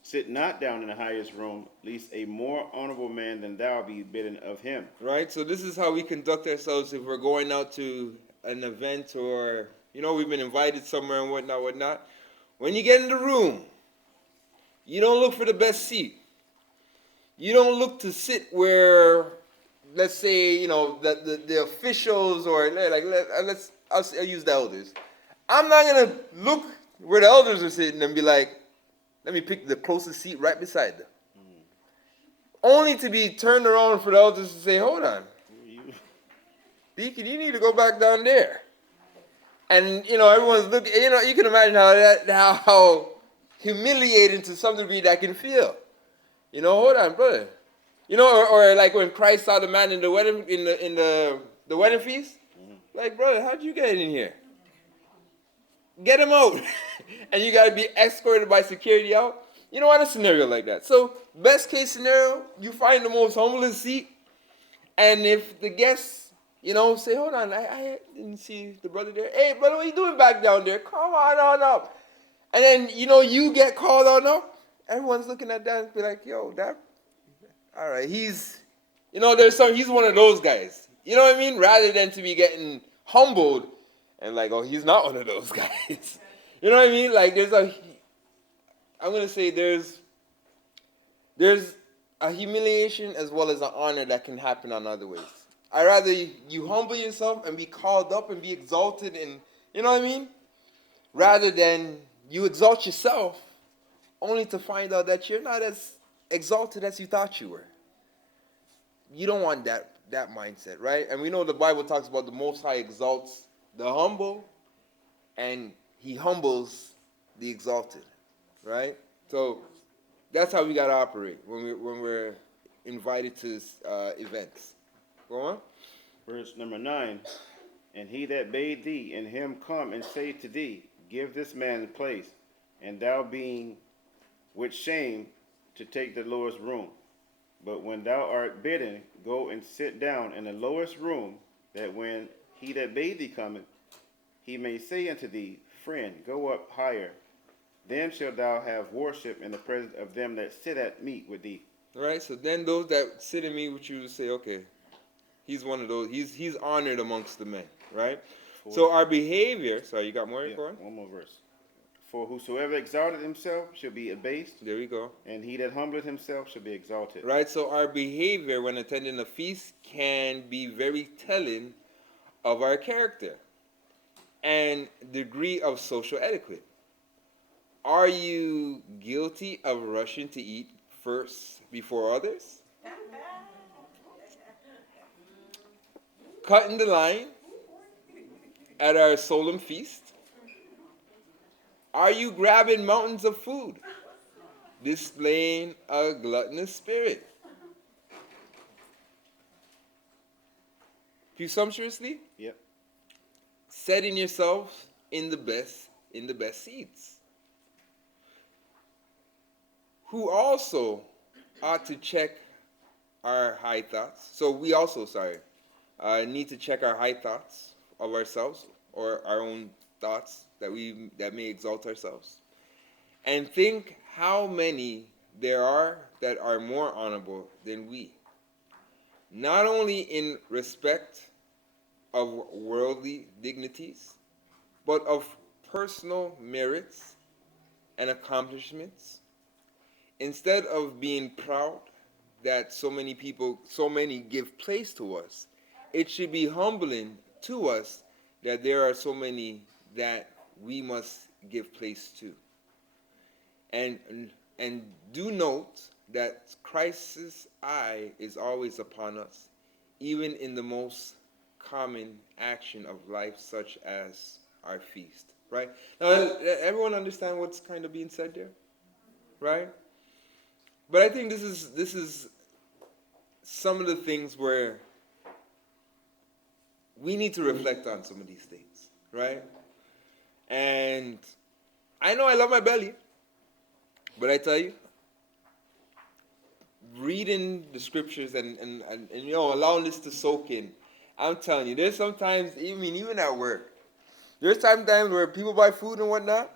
Sit not down in the highest room, lest a more honorable man than thou be bidden of him. Right, so this is how we conduct ourselves if we're going out to an event, or, we've been invited somewhere and whatnot. When you get in the room, you don't look for the best seat. You don't look to sit where, let's say, the officials, or I'll use the elders. I'm not going to look where the elders are sitting and be like, let me pick the closest seat right beside them. Only to be turned around for the elders to say, hold on. Deacon, you need to go back down there. And, everyone's looking, you can imagine how humiliating to some degree that can feel. Hold on, brother. Or like when Christ saw the man in the wedding, in the wedding feast. Like, brother, how'd you get in here? Get him out. And you got to be escorted by security out. You don't want a scenario like that. So, best case scenario, you find the most humblest seat. And if the guests, say, hold on, I didn't see the brother there. Hey, brother, what are you doing back down there? Come on up. And then, you get called on up. Everyone's looking at that and be like, yo, all right, he's one of those guys. You know what I mean? Rather than to be getting humbled and like, oh, he's not one of those guys. You know what I mean? Like, I'm going to say there's a humiliation as well as an honor that can happen on other ways. I'd rather you humble yourself and be called up and be exalted, and, you know what I mean? Rather than you exalt yourself only to find out that you're not as exalted as you thought you were. You don't want that mindset, right? And we know the Bible talks about the Most High exalts the humble, and he humbles the exalted, right? So that's how we got to operate when we're invited to events. Go on. Verse number 9. And he that bade thee, and him come and say to thee, give this man place, and thou being with shame to take the lowest room. But when thou art bidden, go and sit down in the lowest room, that when he that bade thee cometh, he may say unto thee, friend, go up higher. Then shalt thou have worship in the presence of them that sit at meat with thee. All right, so then those that sit at meat with you say, okay, he's one of those, he's honored amongst the men, right? So our behavior, sorry, you got more? Yeah, one more verse. For whosoever exalted himself shall be abased. There we go. And he that humbleth himself shall be exalted. Right, so our behavior when attending a feast can be very telling of our character and degree of social etiquette. Are you guilty of rushing to eat first before others? Cutting the line at our solemn feast? Are you grabbing mountains of food, displaying a gluttonous spirit? Presumptuously? Yep. setting yourselves in the best seats. Who also ought to check our high thoughts. So we also, need to check our high thoughts of ourselves or our own thoughts that may exalt ourselves. And think how many there are that are more honorable than we. Not only in respect of worldly dignities, but of personal merits and accomplishments. Instead of being proud that so many give place to us, it should be humbling to us that there are so many that we must give place to. And do note that Christ's eye is always upon us, even in the most common action of life, such as our feast. Right? Now, everyone understand what's kind of being said there? Right? But I think this is some of the things where we need to reflect on some of these things, right? And I know I love my belly, but I tell you, reading the scriptures and allowing this to soak in, I'm telling you, there's sometimes, even at work, there's sometimes where people buy food and whatnot,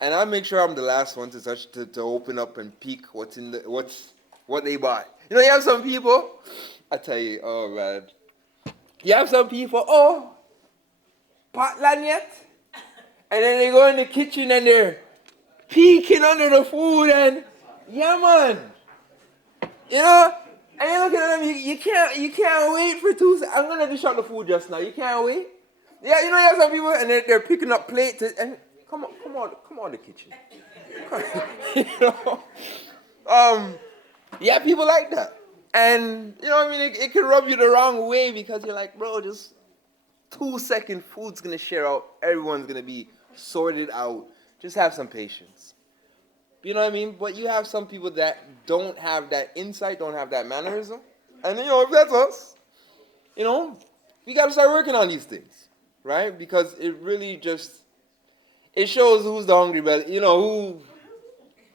and I make sure I'm the last one to open up and peek what they buy. You have some people, I tell you, oh man, you have some people, potland yet? And then they go in the kitchen and they're peeking under the food and, yeah man, and you look at them, you can't wait for 2 seconds. I'm gonna dish out the food just now. You can't wait. Yeah, you have some people and they're picking up plates and come on the kitchen. Yeah, people like that. And it can rub you the wrong way because you're like, bro, just 2 second food's gonna share out. Everyone's gonna be sorted out. Just have some patience. You know what I mean? But you have some people that don't have that insight, don't have that mannerism. And if that's us, we got to start working on these things, right? Because it really it shows who's the hungry belly, who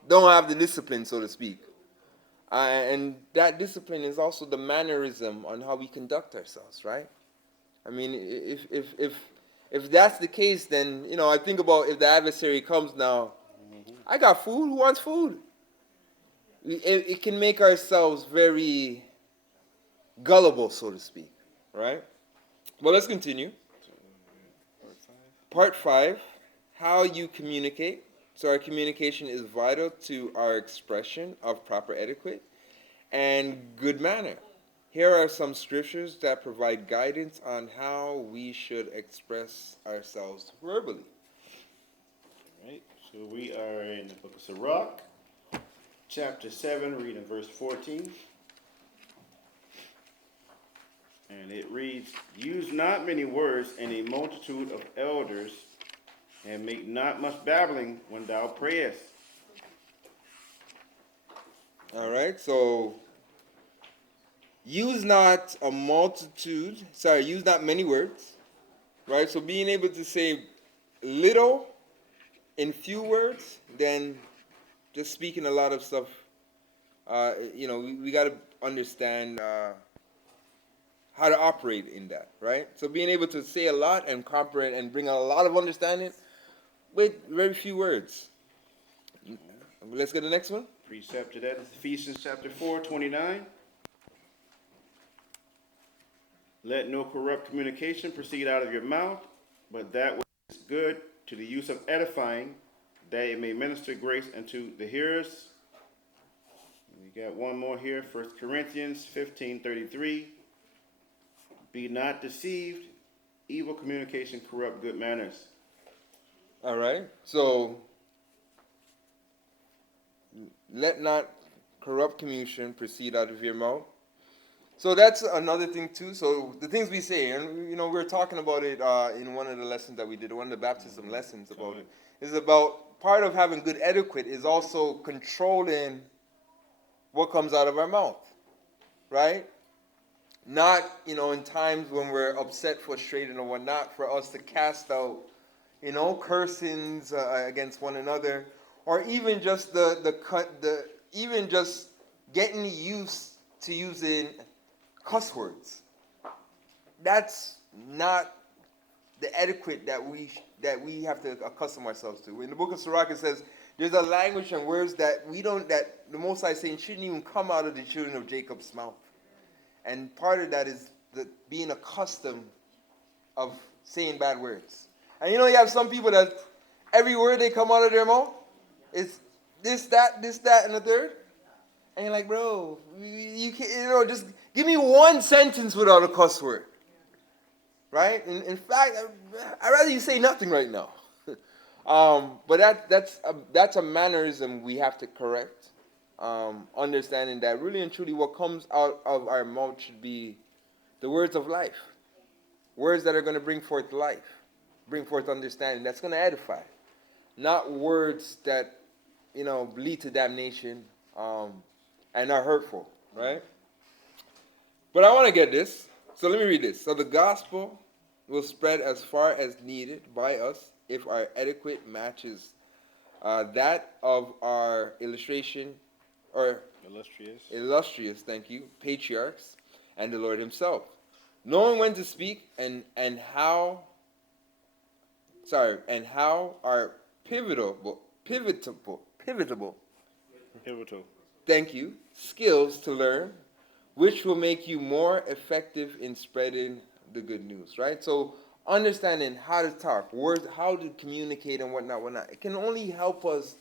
don't have the discipline, so to speak. And that discipline is also the mannerism on how we conduct ourselves, right? I mean, if that's the case, then, I think about if the adversary comes now, I got food. Who wants food? It can make ourselves very gullible, so to speak, right? Well, let's continue. Part 5, how you communicate. So our communication is vital to our expression of proper etiquette and good manner. Here are some scriptures that provide guidance on how we should express ourselves verbally. Right, so we are in the book of Sirach, chapter 7, reading verse 14. And it reads, use not many words in a multitude of elders, and make not much babbling when thou prayest. All right, so use not many words, right? So being able to say little in few words, then just speaking a lot of stuff, we got to understand how to operate in that, right? So being able to say a lot and comprehend and bring a lot of understanding with very few words. Let's get the next one. Precept to that is Ephesians chapter 4, 29. Let no corrupt communication proceed out of your mouth, but that which is good to the use of edifying, that it may minister grace unto the hearers. We got one more here, 1 Corinthians 15:33. Be not deceived, evil communication corrupt good manners. All right, so let not corrupt communication proceed out of your mouth. So that's another thing too. So the things we say, and we were talking about it in one of the lessons that we did, one of the baptism lessons about it, is about part of having good etiquette is also controlling what comes out of our mouth, right? not, in times when we're upset, frustrated, or whatnot, for us to cast out, cursings against one another, or even just even just getting used to using cuss words. That's not the etiquette that we have to accustom ourselves to. In the book of Sirach, it says there's a language and words that the Most High is saying shouldn't even come out of the children of Jacob's mouth. And part of that is being accustomed of saying bad words. And you have some people that every word they come out of their mouth is this, that, and the third. And you're like, bro, you can't, just give me one sentence without a cuss word. Right? In fact, I'd rather you say nothing right now. But that's a mannerism we have to correct. Understanding that really and truly what comes out of our mouth should be the words of life. Words that are going to bring forth life, bring forth understanding, that's going to edify. Not words that, lead to damnation and are hurtful, right? But I want to get this. So let me read this. So the gospel will spread as far as needed by us if our etiquette matches that of our illustrious, thank you, patriarchs and the Lord himself. Knowing when to speak and how are pivotal, thank you, skills to learn, which will make you more effective in spreading the good news, right? So understanding how to talk, words, how to communicate and whatnot, it can only help us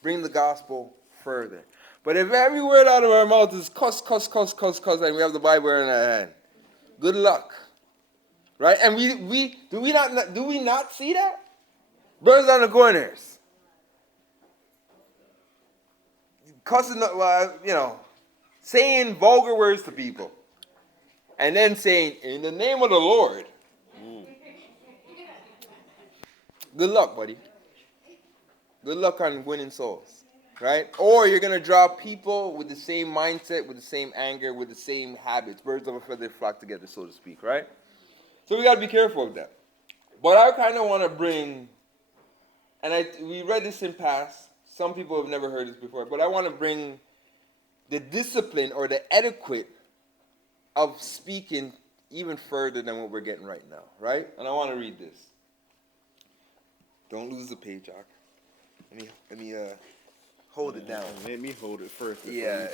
bring the gospel further. But if every word out of our mouth is cuss, and we have the Bible in our hand, good luck, right? And do we not see that? Birds on the corners, cussing, saying vulgar words to people, and then saying, in the name of the Lord. Good luck, buddy. Good luck on winning souls, right? Or you're going to draw people with the same mindset, with the same anger, with the same habits. Birds of a feather flock together, so to speak, right? So we got to be careful of that. But I kind of want to bring, and we read this in past. Some people have never heard this before, but I want to bring the discipline or the etiquette of speaking even further than what we're getting right now, right? And I want to read this. Don't lose the page, Jock. Let me hold it down. Let me hold it first. Yeah.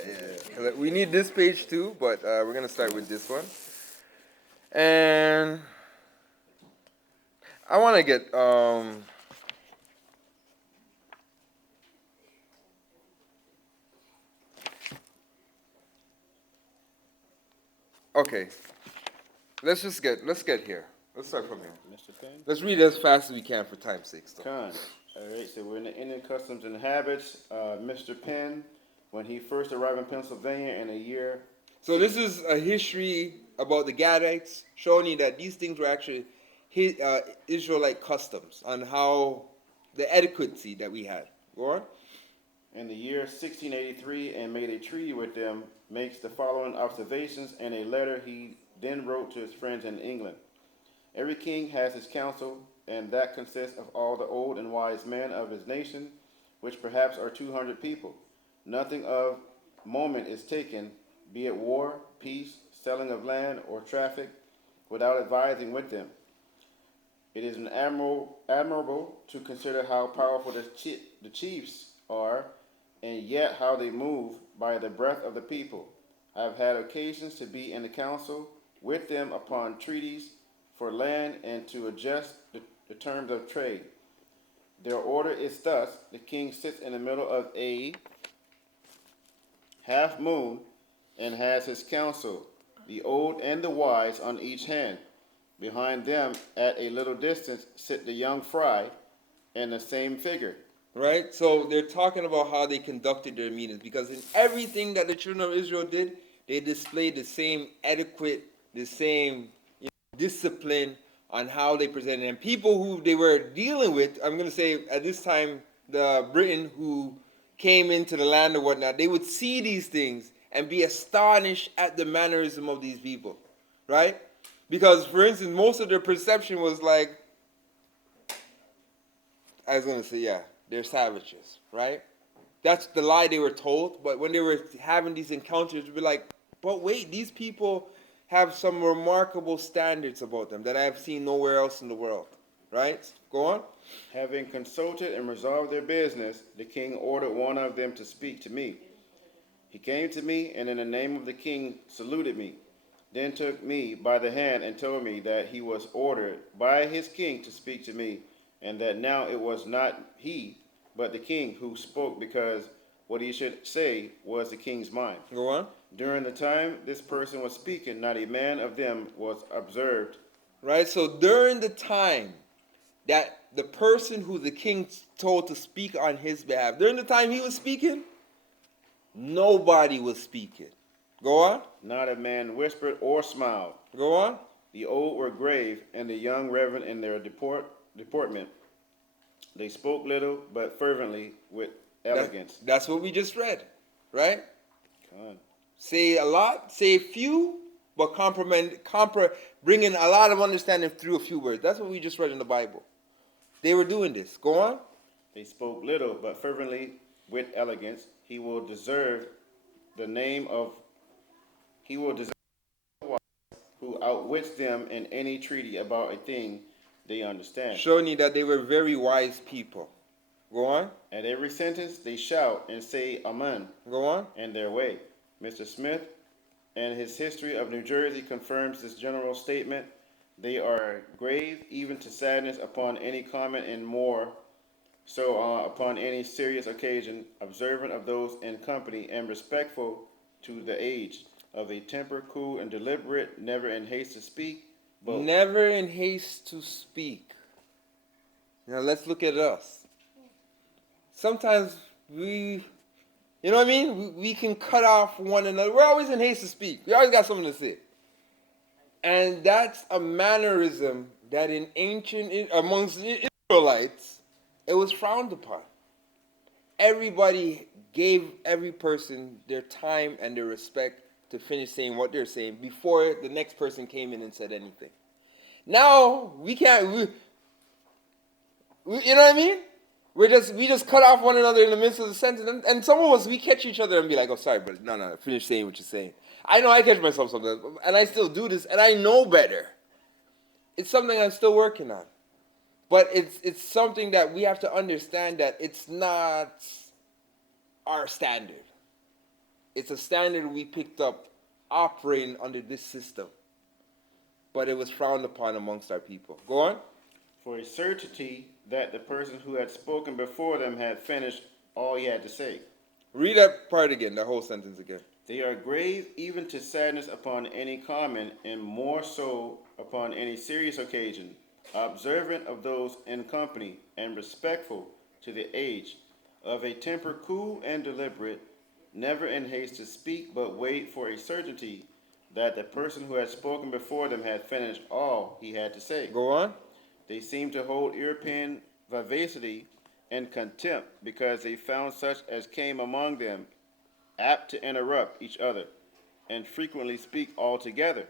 We need this page too, but we're going to start with this one. And I want to get... Okay. Let's get here. Let's start from here. Mr. Penn? Let's read it as fast as we can for time's sake. Con. All right, so we're in the Indian Customs and Habits. Mr. Penn, when he first arrived in Pennsylvania in a year. So this is a history about the Gadites, showing you that these things were actually Israelite customs on how the etiquette that we had. Go on. In the year 1683, and made a treaty with them, makes the following observations in a letter he then wrote to his friends in England. Every king has his council, and that consists of all the old and wise men of his nation, which perhaps are 200 people. Nothing of moment is taken, be it war, peace, selling of land, or traffic, without advising with them. It is admirable to consider how powerful the chiefs are, and yet how they move by the breath of the people. I have had occasions to be in the council with them upon treaties for land and to adjust the terms of trade. Their order is thus: the king sits in the middle of a half moon and has his council, the old and the wise, on each hand. Behind them at a little distance sit the young fry in the same figure. Right? So they're talking about how they conducted their meetings, because in everything that the children of Israel did, they displayed the same etiquette, the same discipline on how they presented. And people who they were dealing with, I'm going to say at this time, the Britain who came into the land or whatnot, they would see these things and be astonished at the mannerism of these people. right? Because, for instance, most of their perception was like, I was going to say, yeah, they're savages, right? That's the lie they were told. But when they were having these encounters, we'd be like, but wait, these people have some remarkable standards about them that I have seen nowhere else in the world, right? Go on. Having consulted and resolved their business, the king ordered one of them to speak to me. He came to me, and in the name of the king saluted me. Then took me by the hand and told me that he was ordered by his king to speak to me, and that now it was not he, but the king who spoke, because what he should say was the king's mind. Go on. During the time this person was speaking, not a man of them was observed. Right? So during the time that the person who the king told to speak on his behalf, during the time he was speaking, nobody was speaking. Go on. Not a man whispered or smiled. Go on. The old were grave, and the young reverent in their deportment. They spoke little, but fervently with elegance. That's what we just read, right? God. Say a lot, say few, but bringing a lot of understanding through a few words. That's what we just read in the Bible. They were doing this. Go on. They spoke little, but fervently with elegance. He will deserve the name of. He will deserve who outwits them in any treaty about a thing they understand. Showing you that they were very wise people. Go on. At every sentence, they shout and say amen. Go on. In their way. Mr. Smith and his history of New Jersey confirms this general statement. They are grave even to sadness upon any comment, and more so upon any serious occasion, observant of those in company, and respectful to the age, of a temper cool and deliberate, never in haste to speak. But never in haste to speak. Now let's look at us. Sometimes we, you know what I mean? We can cut off one another. We're always in haste to speak. We always got something to say. And that's a mannerism that in amongst the Israelites, it was frowned upon. Everybody gave every person their time and their respect to finish saying what they're saying before the next person came in and said anything. Now, we can't, you know what I mean? We just cut off one another in the midst of the sentence. And some of us, we catch each other and be like, oh, sorry, but no, finish saying what you're saying. I know I catch myself sometimes, and I still do this, and I know better. It's something I'm still working on. But it's something that we have to understand that it's not our standard. It's a standard we picked up operating under this system. But it was frowned upon amongst our people. Go on. For a certainty that the person who had spoken before them had finished all he had to say. Read that part again, that whole sentence again. They are grave even to sadness upon any comment, and more so upon any serious occasion, observant of those in company, and respectful to the age, of a temper cool and deliberate, never in haste to speak, but wait for a certainty that the person who had spoken before them had finished all he had to say. Go on. They seem to hold European vivacity and contempt, because they found such as came among them apt to interrupt each other and frequently speak altogether.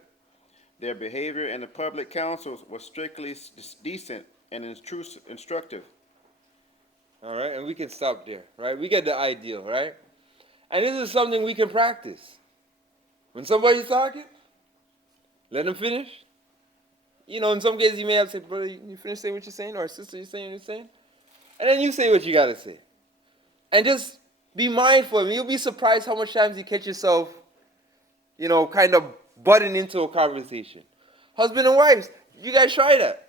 Their behavior in the public councils was strictly decent and instructive. All right, and we can stop there, right? We get the ideal, right? And this is something we can practice. When somebody's talking, let them finish. You know, in some cases you may have to say, brother, you finish saying what you're saying, or sister, you saying what you're saying? And then you say what you got to say. And just be mindful. I mean, you'll be surprised how much times you catch yourself, you know, kind of butting into a conversation. Husband and wives, you guys try that.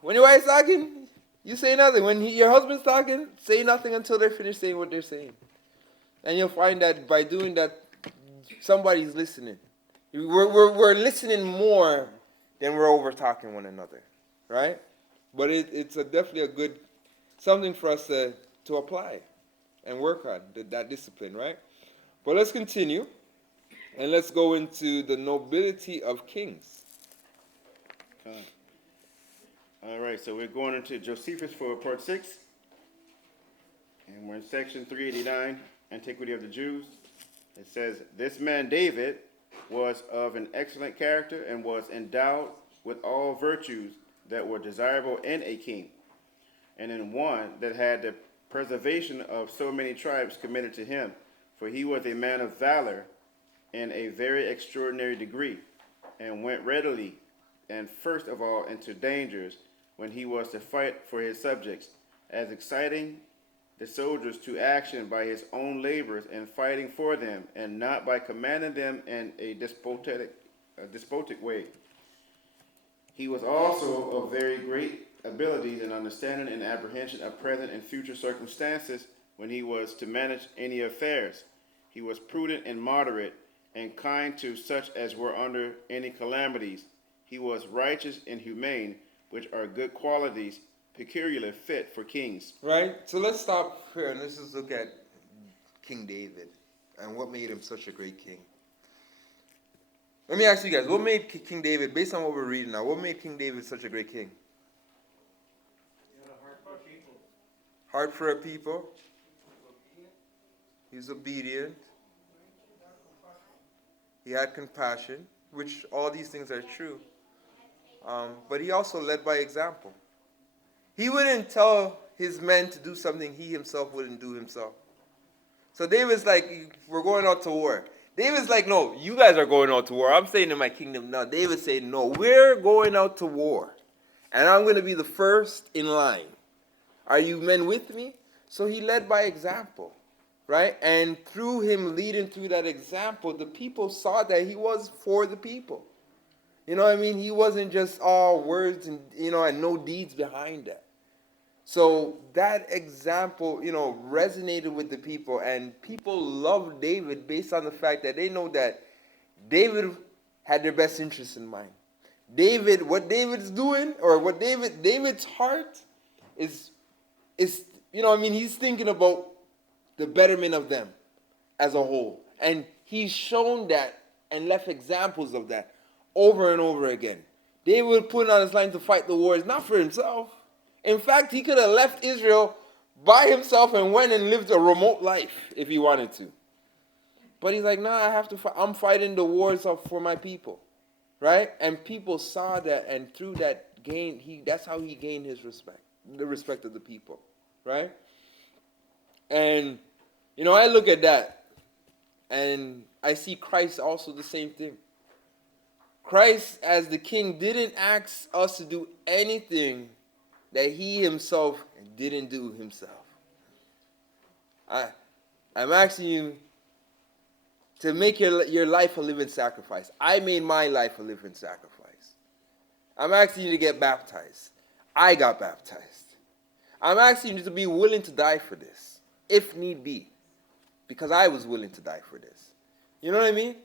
When your wife's talking, you say nothing. When your husband's talking, say nothing until they're finished saying what they're saying. And you'll find that by doing that, somebody's listening. We're listening more than we're over talking one another, right? But it's definitely a good, something for us to apply and work on, that discipline, right? But let's continue, and let's go into the nobility of kings. Okay. All right, so we're going into Josephus for part 6, and we're in section 389, Antiquity of the Jews. It says, this man David, was of an excellent character and was endowed with all virtues that were desirable in a king, and in one that had the preservation of so many tribes committed to him. For he was a man of valor in a very extraordinary degree, and went readily and first of all into dangers when he was to fight for his subjects, as exciting the soldiers to action by his own labors and fighting for them, and not by commanding them in a despotic way. He was also of very great abilities and understanding and apprehension of present and future circumstances when he was to manage any affairs. He was prudent and moderate and kind to such as were under any calamities. He was righteous and humane, which are good qualities peculiarly fit for kings. Right? So let's stop here and let's just look at King David and what made him such a great king. Let me ask you guys, what made King David, based on what we're reading now, what made King David such a great king? He had a heart for people. Heart for a people. He was obedient. He had compassion, which all these things are true. But he also led by example. He wouldn't tell his men to do something he himself wouldn't do himself. So David's like, we're going out to war. David's like, no, you guys are going out to war. I'm staying in my kingdom now. David's saying, no, we're going out to war. And I'm going to be the first in line. Are you men with me? So he led by example, right? And through him leading through that example, the people saw that he was for the people. You know what I mean? He wasn't just all words and, and no deeds behind that. So that example, resonated with the people, and people loved David based on the fact that they know that David had their best interests in mind. What David's doing, or what David's heart is, he's thinking about the betterment of them as a whole. And he's shown that and left examples of that over and over again. David would put on his line to fight the wars, not for himself. In fact, he could have left Israel by himself and went and lived a remote life if he wanted to. But he's like, no, I have to fight. I'm fighting the wars for my people, right? And people saw that, and through that that's how he gained his respect, the respect of the people, right? And, I look at that, and I see Christ also the same thing. Christ, as the king, didn't ask us to do anything that he himself didn't do himself. I'm asking you to make your life a living sacrifice. I made my life a living sacrifice. I'm asking you to get baptized. I got baptized. I'm asking you to be willing to die for this, if need be, because I was willing to die for this. You know what I mean?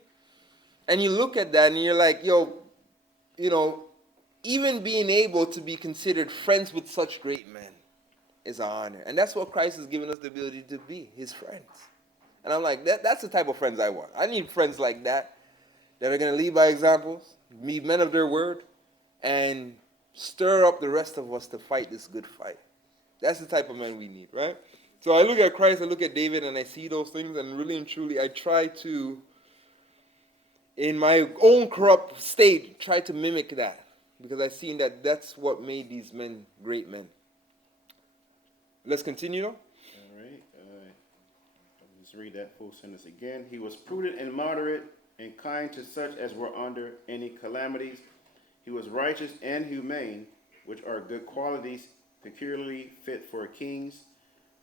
And you look at that and you're like, even being able to be considered friends with such great men is an honor. And that's what Christ has given us the ability to be, his friends. And I'm like, that's the type of friends I want. I need friends like that are going to lead by examples, be men of their word, and stir up the rest of us to fight this good fight. That's the type of men we need, right? So I look at Christ, I look at David, and I see those things, and really and truly I try to, in my own corrupt state, try to mimic that. Because I've seen that that's what made these men great men. Let's continue, though. All right. Let's read that full sentence again. He was prudent and moderate and kind to such as were under any calamities. He was righteous and humane, which are good qualities peculiarly fit for kings.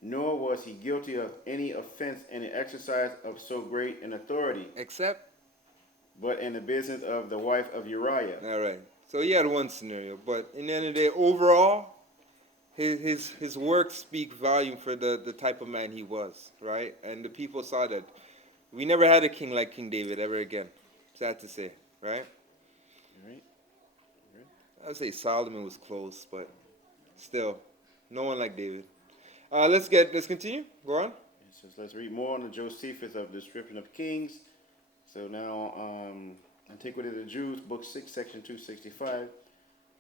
Nor was he guilty of any offense in the exercise of so great an authority. Except? But in the business of the wife of Uriah. All right. So he had one scenario, but in the end of the day, overall, his works speak volume for the type of man he was, right? And the people saw that. We never had a king like King David ever again. Sad to say, right? All right. I would say Solomon was close, but still, no one like David. Let's continue. Go on. So let's read more on the Josephus of the description of kings. So now, Antiquity of the Jews, Book 6, Section 265.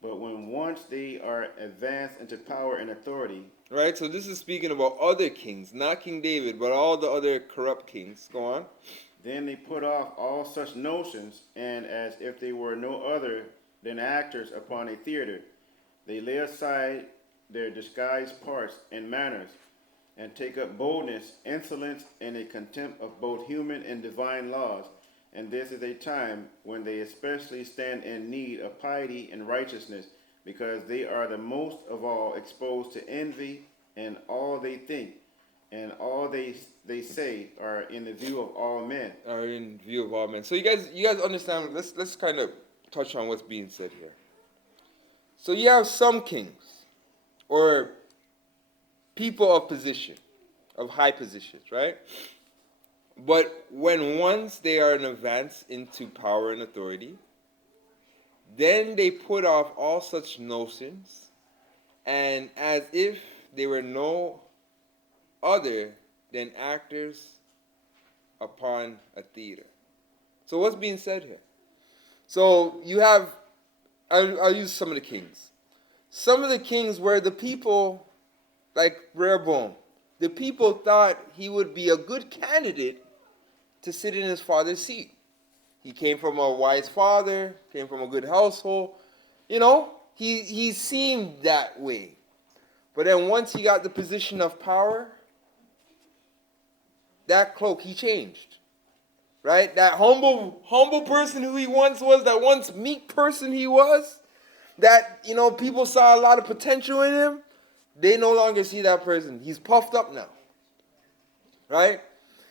But when once they are advanced into power and authority. Right, so this is speaking about other kings, not King David, but all the other corrupt kings. Go on. Then they put off all such notions, and as if they were no other than actors upon a theater, they lay aside their disguised parts and manners, and take up boldness, insolence, and a contempt of both human and divine laws. And this is a time when they especially stand in need of piety and righteousness, because they are the most of all exposed to envy, and all they think and all they say are in the view of all men. Are in view of all men. So you guys understand? Let's kind of touch on what's being said here. So you have some kings, or people of position, of high positions, right? But when once they are in advance into power and authority, then they put off all such notions, and as if they were no other than actors upon a theater. So what's being said here? So you have, I'll use some of the kings. Some of the kings were the people, like Rehoboam. The people thought he would be a good candidate to sit in his father's seat. He came from a wise father, came from a good household. You know, he seemed that way. But then once he got the position of power, that cloak, he changed. Right? That humble person who he once was, that once meek person he was, that, people saw a lot of potential in him, they no longer see that person. He's puffed up now. Right?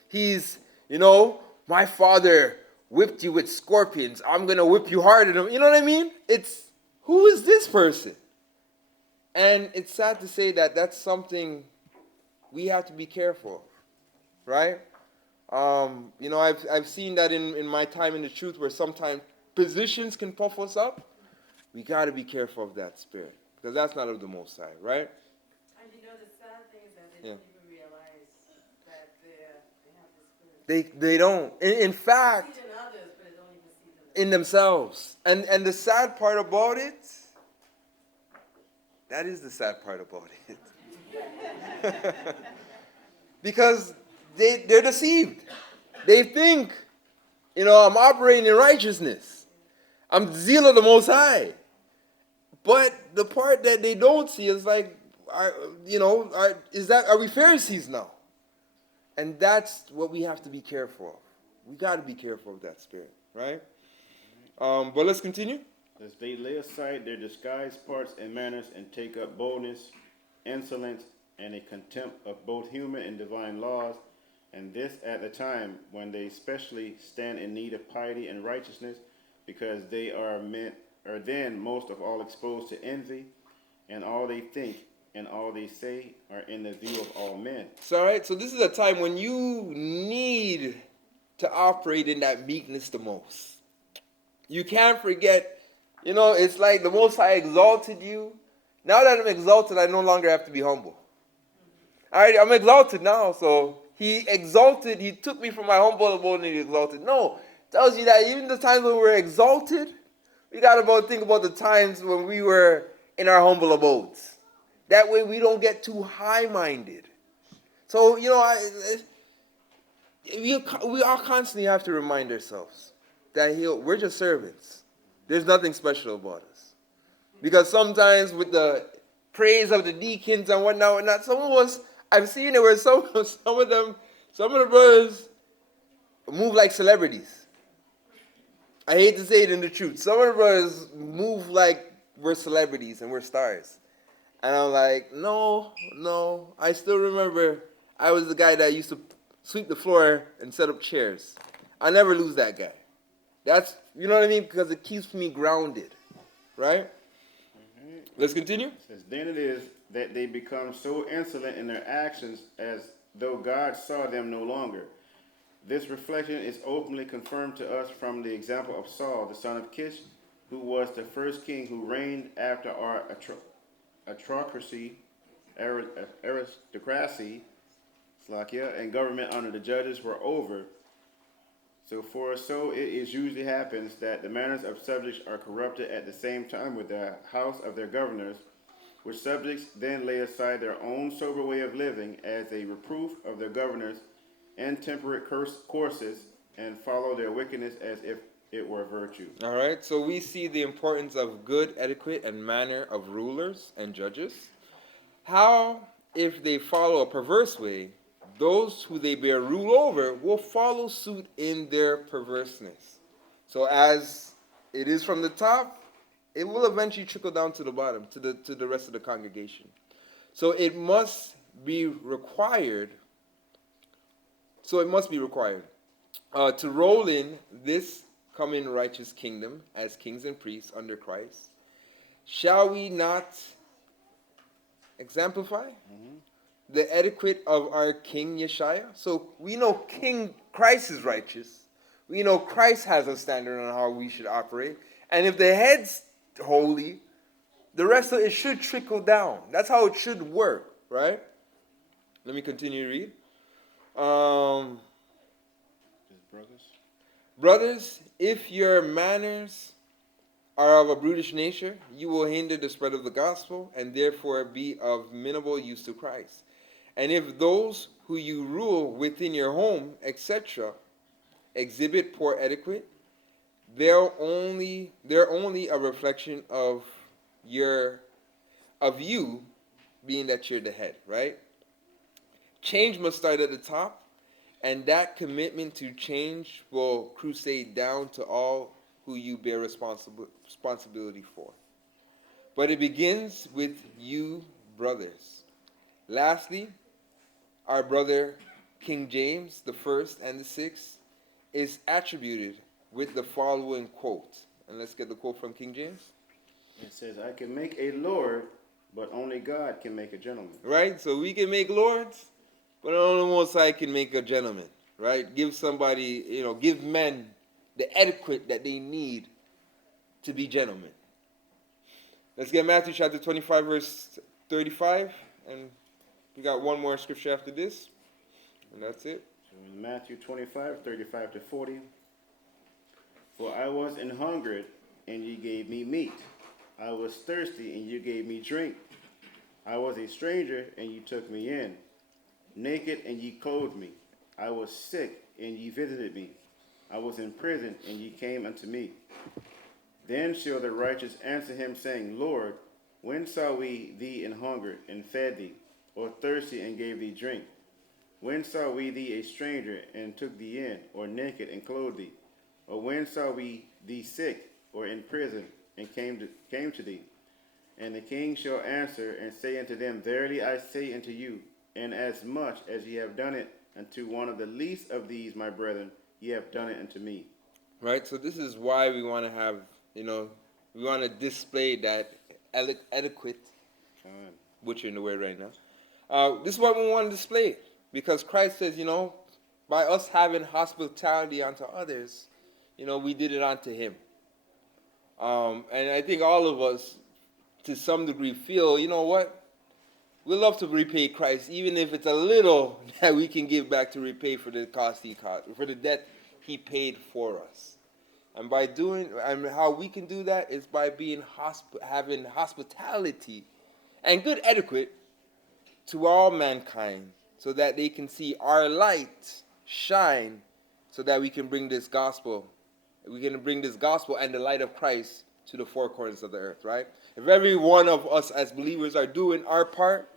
He's, my father whipped you with scorpions. I'm going to whip you harder than him. You know what I mean? Who is this person? And it's sad to say that that's something we have to be careful of. Right? I've seen that in my time in the truth, where sometimes positions can puff us up. We got to be careful of that spirit, because that's not of the Most High, right? And the sad thing is that they don't even realize that they have this spirit. They don't. In fact, They see it in others, but they don't even see them in themselves. And the sad part about it, that is the sad part about it. Because they're deceived. They think, I'm operating in righteousness. I'm the zeal of the Most High. But the part that they don't see is like, are we Pharisees now? And that's what we have to be careful of. We got to be careful of that spirit, right? But let's continue. As they lay aside their disguised parts and manners, and take up boldness, insolence, and a contempt of both human and divine laws, and this at the time when they especially stand in need of piety and righteousness, because they are then most of all exposed to envy, and all they think and all they say are in the view of all men. So, all right, so this is a time when you need to operate in that meekness the most. You can't forget, it's like the Most High exalted you. Now that I'm exalted, I no longer have to be humble. All right, I'm exalted now, so he took me from my humble abode and he exalted. No, tells you that even the times when we're exalted, we got to think about the times when we were in our humble abodes. That way we don't get too high-minded. So, we all constantly have to remind ourselves that we're just servants. There's nothing special about us. Because sometimes with the praise of the deacons and whatnot, some of us, I've seen it where some of the brothers move like celebrities. I hate to say it in the truth. Some of the brothers move like we're celebrities and we're stars. And I'm like, no. I still remember I was the guy that used to sweep the floor and set up chairs. I'll never lose that guy. That's, you know what I mean? Because it keeps me grounded. Right? Mm-hmm. Let's continue. It says, then it is that they become so insolent in their actions as though God saw them no longer. This reflection is openly confirmed to us from the example of Saul, the son of Kish, who was the first king who reigned after our aristocracy, and government under the judges were over. So it is usually happens that the manners of subjects are corrupted at the same time with the house of their governors, which subjects then lay aside their own sober way of living as a reproof of their governors' intemperate courses, and follow their wickedness as if it were virtue. All right, so we see the importance of good etiquette and manner of rulers and judges. How, if they follow a perverse way, those who they bear rule over will follow suit in their perverseness. So as it is from the top, it will eventually trickle down to the bottom, to the rest of the congregation. So it must be required. To roll in this coming righteous kingdom as kings and priests under Christ. Shall we not exemplify the etiquette of our King Yeshua? So we know King Christ is righteous. We know Christ has a standard on how we should operate. And if the head's holy, the rest of it should trickle down. That's how it should work, right? Let me continue to read. Brothers, if your manners are of a brutish nature, you will hinder the spread of the gospel and therefore be of minimal use to Christ. And if those who you rule within your home, etc., exhibit poor etiquette, they're only a reflection of you being that you're the head, right? Change must start at the top, and that commitment to change will crusade down to all who you bear responsibility for. But it begins with you, brothers. Lastly, our brother King James, the first and the sixth, is attributed with the following quote. And let's get the quote from King James. It says, I can make a lord, but only God can make a gentleman. Right? So we can make lords, but only the Most High can make a gentleman. Right? Give somebody, give men the etiquette that they need to be gentlemen. Let's get Matthew chapter 25, verse 35. And we got one more scripture after this. And that's it. So in Matthew 25, 35 to 40. For I was an hungered, and ye gave me meat. I was thirsty, and you gave me drink. I was a stranger, and ye took me in. Naked, and ye clothed me. I was sick, and ye visited me. I was in prison, and ye came unto me. Then shall the righteous answer him, saying, Lord, when saw we thee an hungered, and fed thee, or thirsty, and gave thee drink? When saw we thee a stranger, and took thee in, or naked, and clothed thee? Or when saw we thee sick, or in prison, and came to thee? And the king shall answer, and say unto them, Verily I say unto you, inasmuch as ye have done it unto one of the least of these, my brethren, ye have done it unto me. Right, so this is why we want to have, we want to display that etiquette, butchering the word right now. This is what we want to display, because Christ says, by us having hospitality unto others, we did it unto him. And I think all of us, to some degree, feel, you know what? We love to repay Christ, even if it's a little that we can give back to repay for the cost for the debt he paid for us. And how we can do that is by having hospitality and good etiquette to all mankind, so that they can see our light shine, so that we can bring this gospel. We can bring this gospel and the light of Christ to the four corners of the earth, right? If every one of us as believers are doing our part,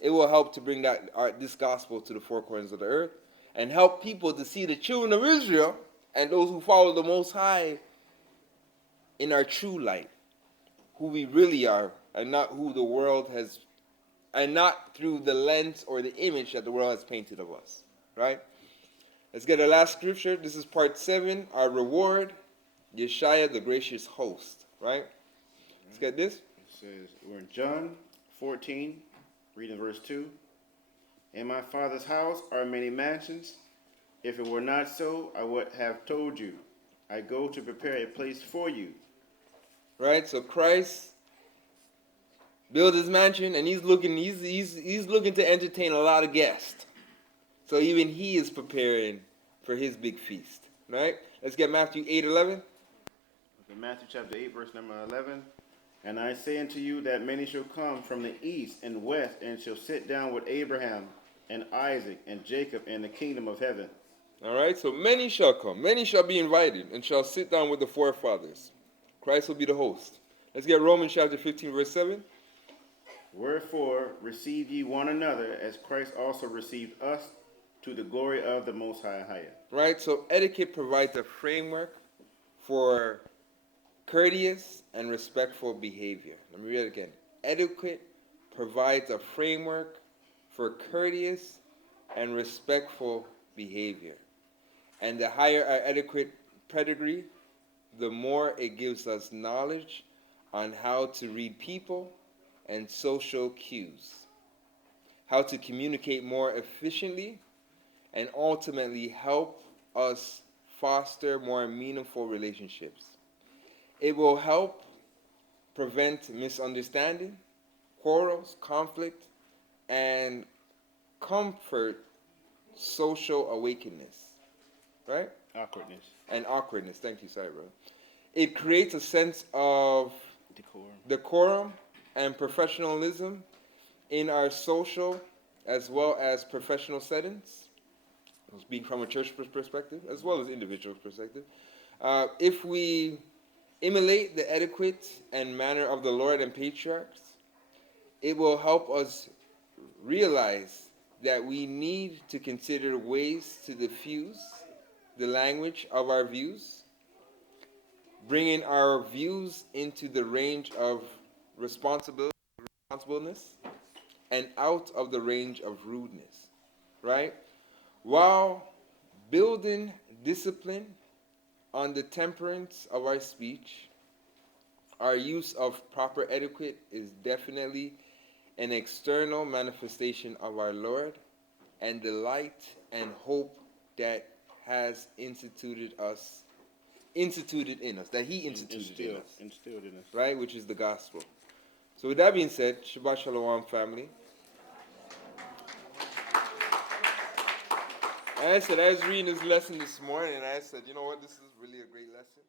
it will help to bring this gospel to the four corners of the earth and help people to see the children of Israel and those who follow the Most High in our true light, who we really are, and not who the world has, and not through the lens or the image that the world has painted of us, right? Let's get our last scripture. This is part 7, our reward, Yeshua, the gracious host, right? Let's get this. It says, we're in John 14, reading verse 2. In my Father's house are many mansions. If it were not so, I would have told you. I go to prepare a place for you. Right, so Christ built his mansion, and he's looking to entertain a lot of guests. So even he is preparing for his big feast. Right? Let's get Matthew 8:11. Okay, Matthew chapter 8, verse number 11. And I say unto you that many shall come from the east and west, and shall sit down with Abraham and Isaac and Jacob in the kingdom of heaven. All right, so many shall come, many shall be invited, and shall sit down with the forefathers. Christ will be the host. Let's get Romans chapter 15, verse 7. Wherefore receive ye one another, as Christ also received us, to the glory of the Most High. Right, so etiquette provides a framework for courteous and respectful behavior. Let me read it again. Etiquette provides a framework for courteous and respectful behavior. And the higher our etiquette pedigree, the more it gives us knowledge on how to read people and social cues, how to communicate more efficiently, and ultimately help us foster more meaningful relationships. It will help prevent misunderstanding, quarrels, conflict, and comfort social awakeness, right? Awkwardness. And awkwardness. Thank you, sorry, bro. It creates a sense of decorum and professionalism in our social as well as professional settings. I'm speaking from a church perspective as well as individual perspective. If we emulate the etiquette and manner of the Lord and patriarchs, it will help us realize that we need to consider ways to diffuse the language of our views, bringing our views into the range of responsibleness and out of the range of rudeness, right? While building discipline on the temperance of our speech, our use of proper etiquette is definitely an external manifestation of our Lord and the light and hope that has instituted in us, that He instituted in us. Instilled in us. Right, which is the gospel. So with that being said, Shabbat Shalom, family. And I was reading this lesson this morning, and I said, you know what, this is really a great lesson.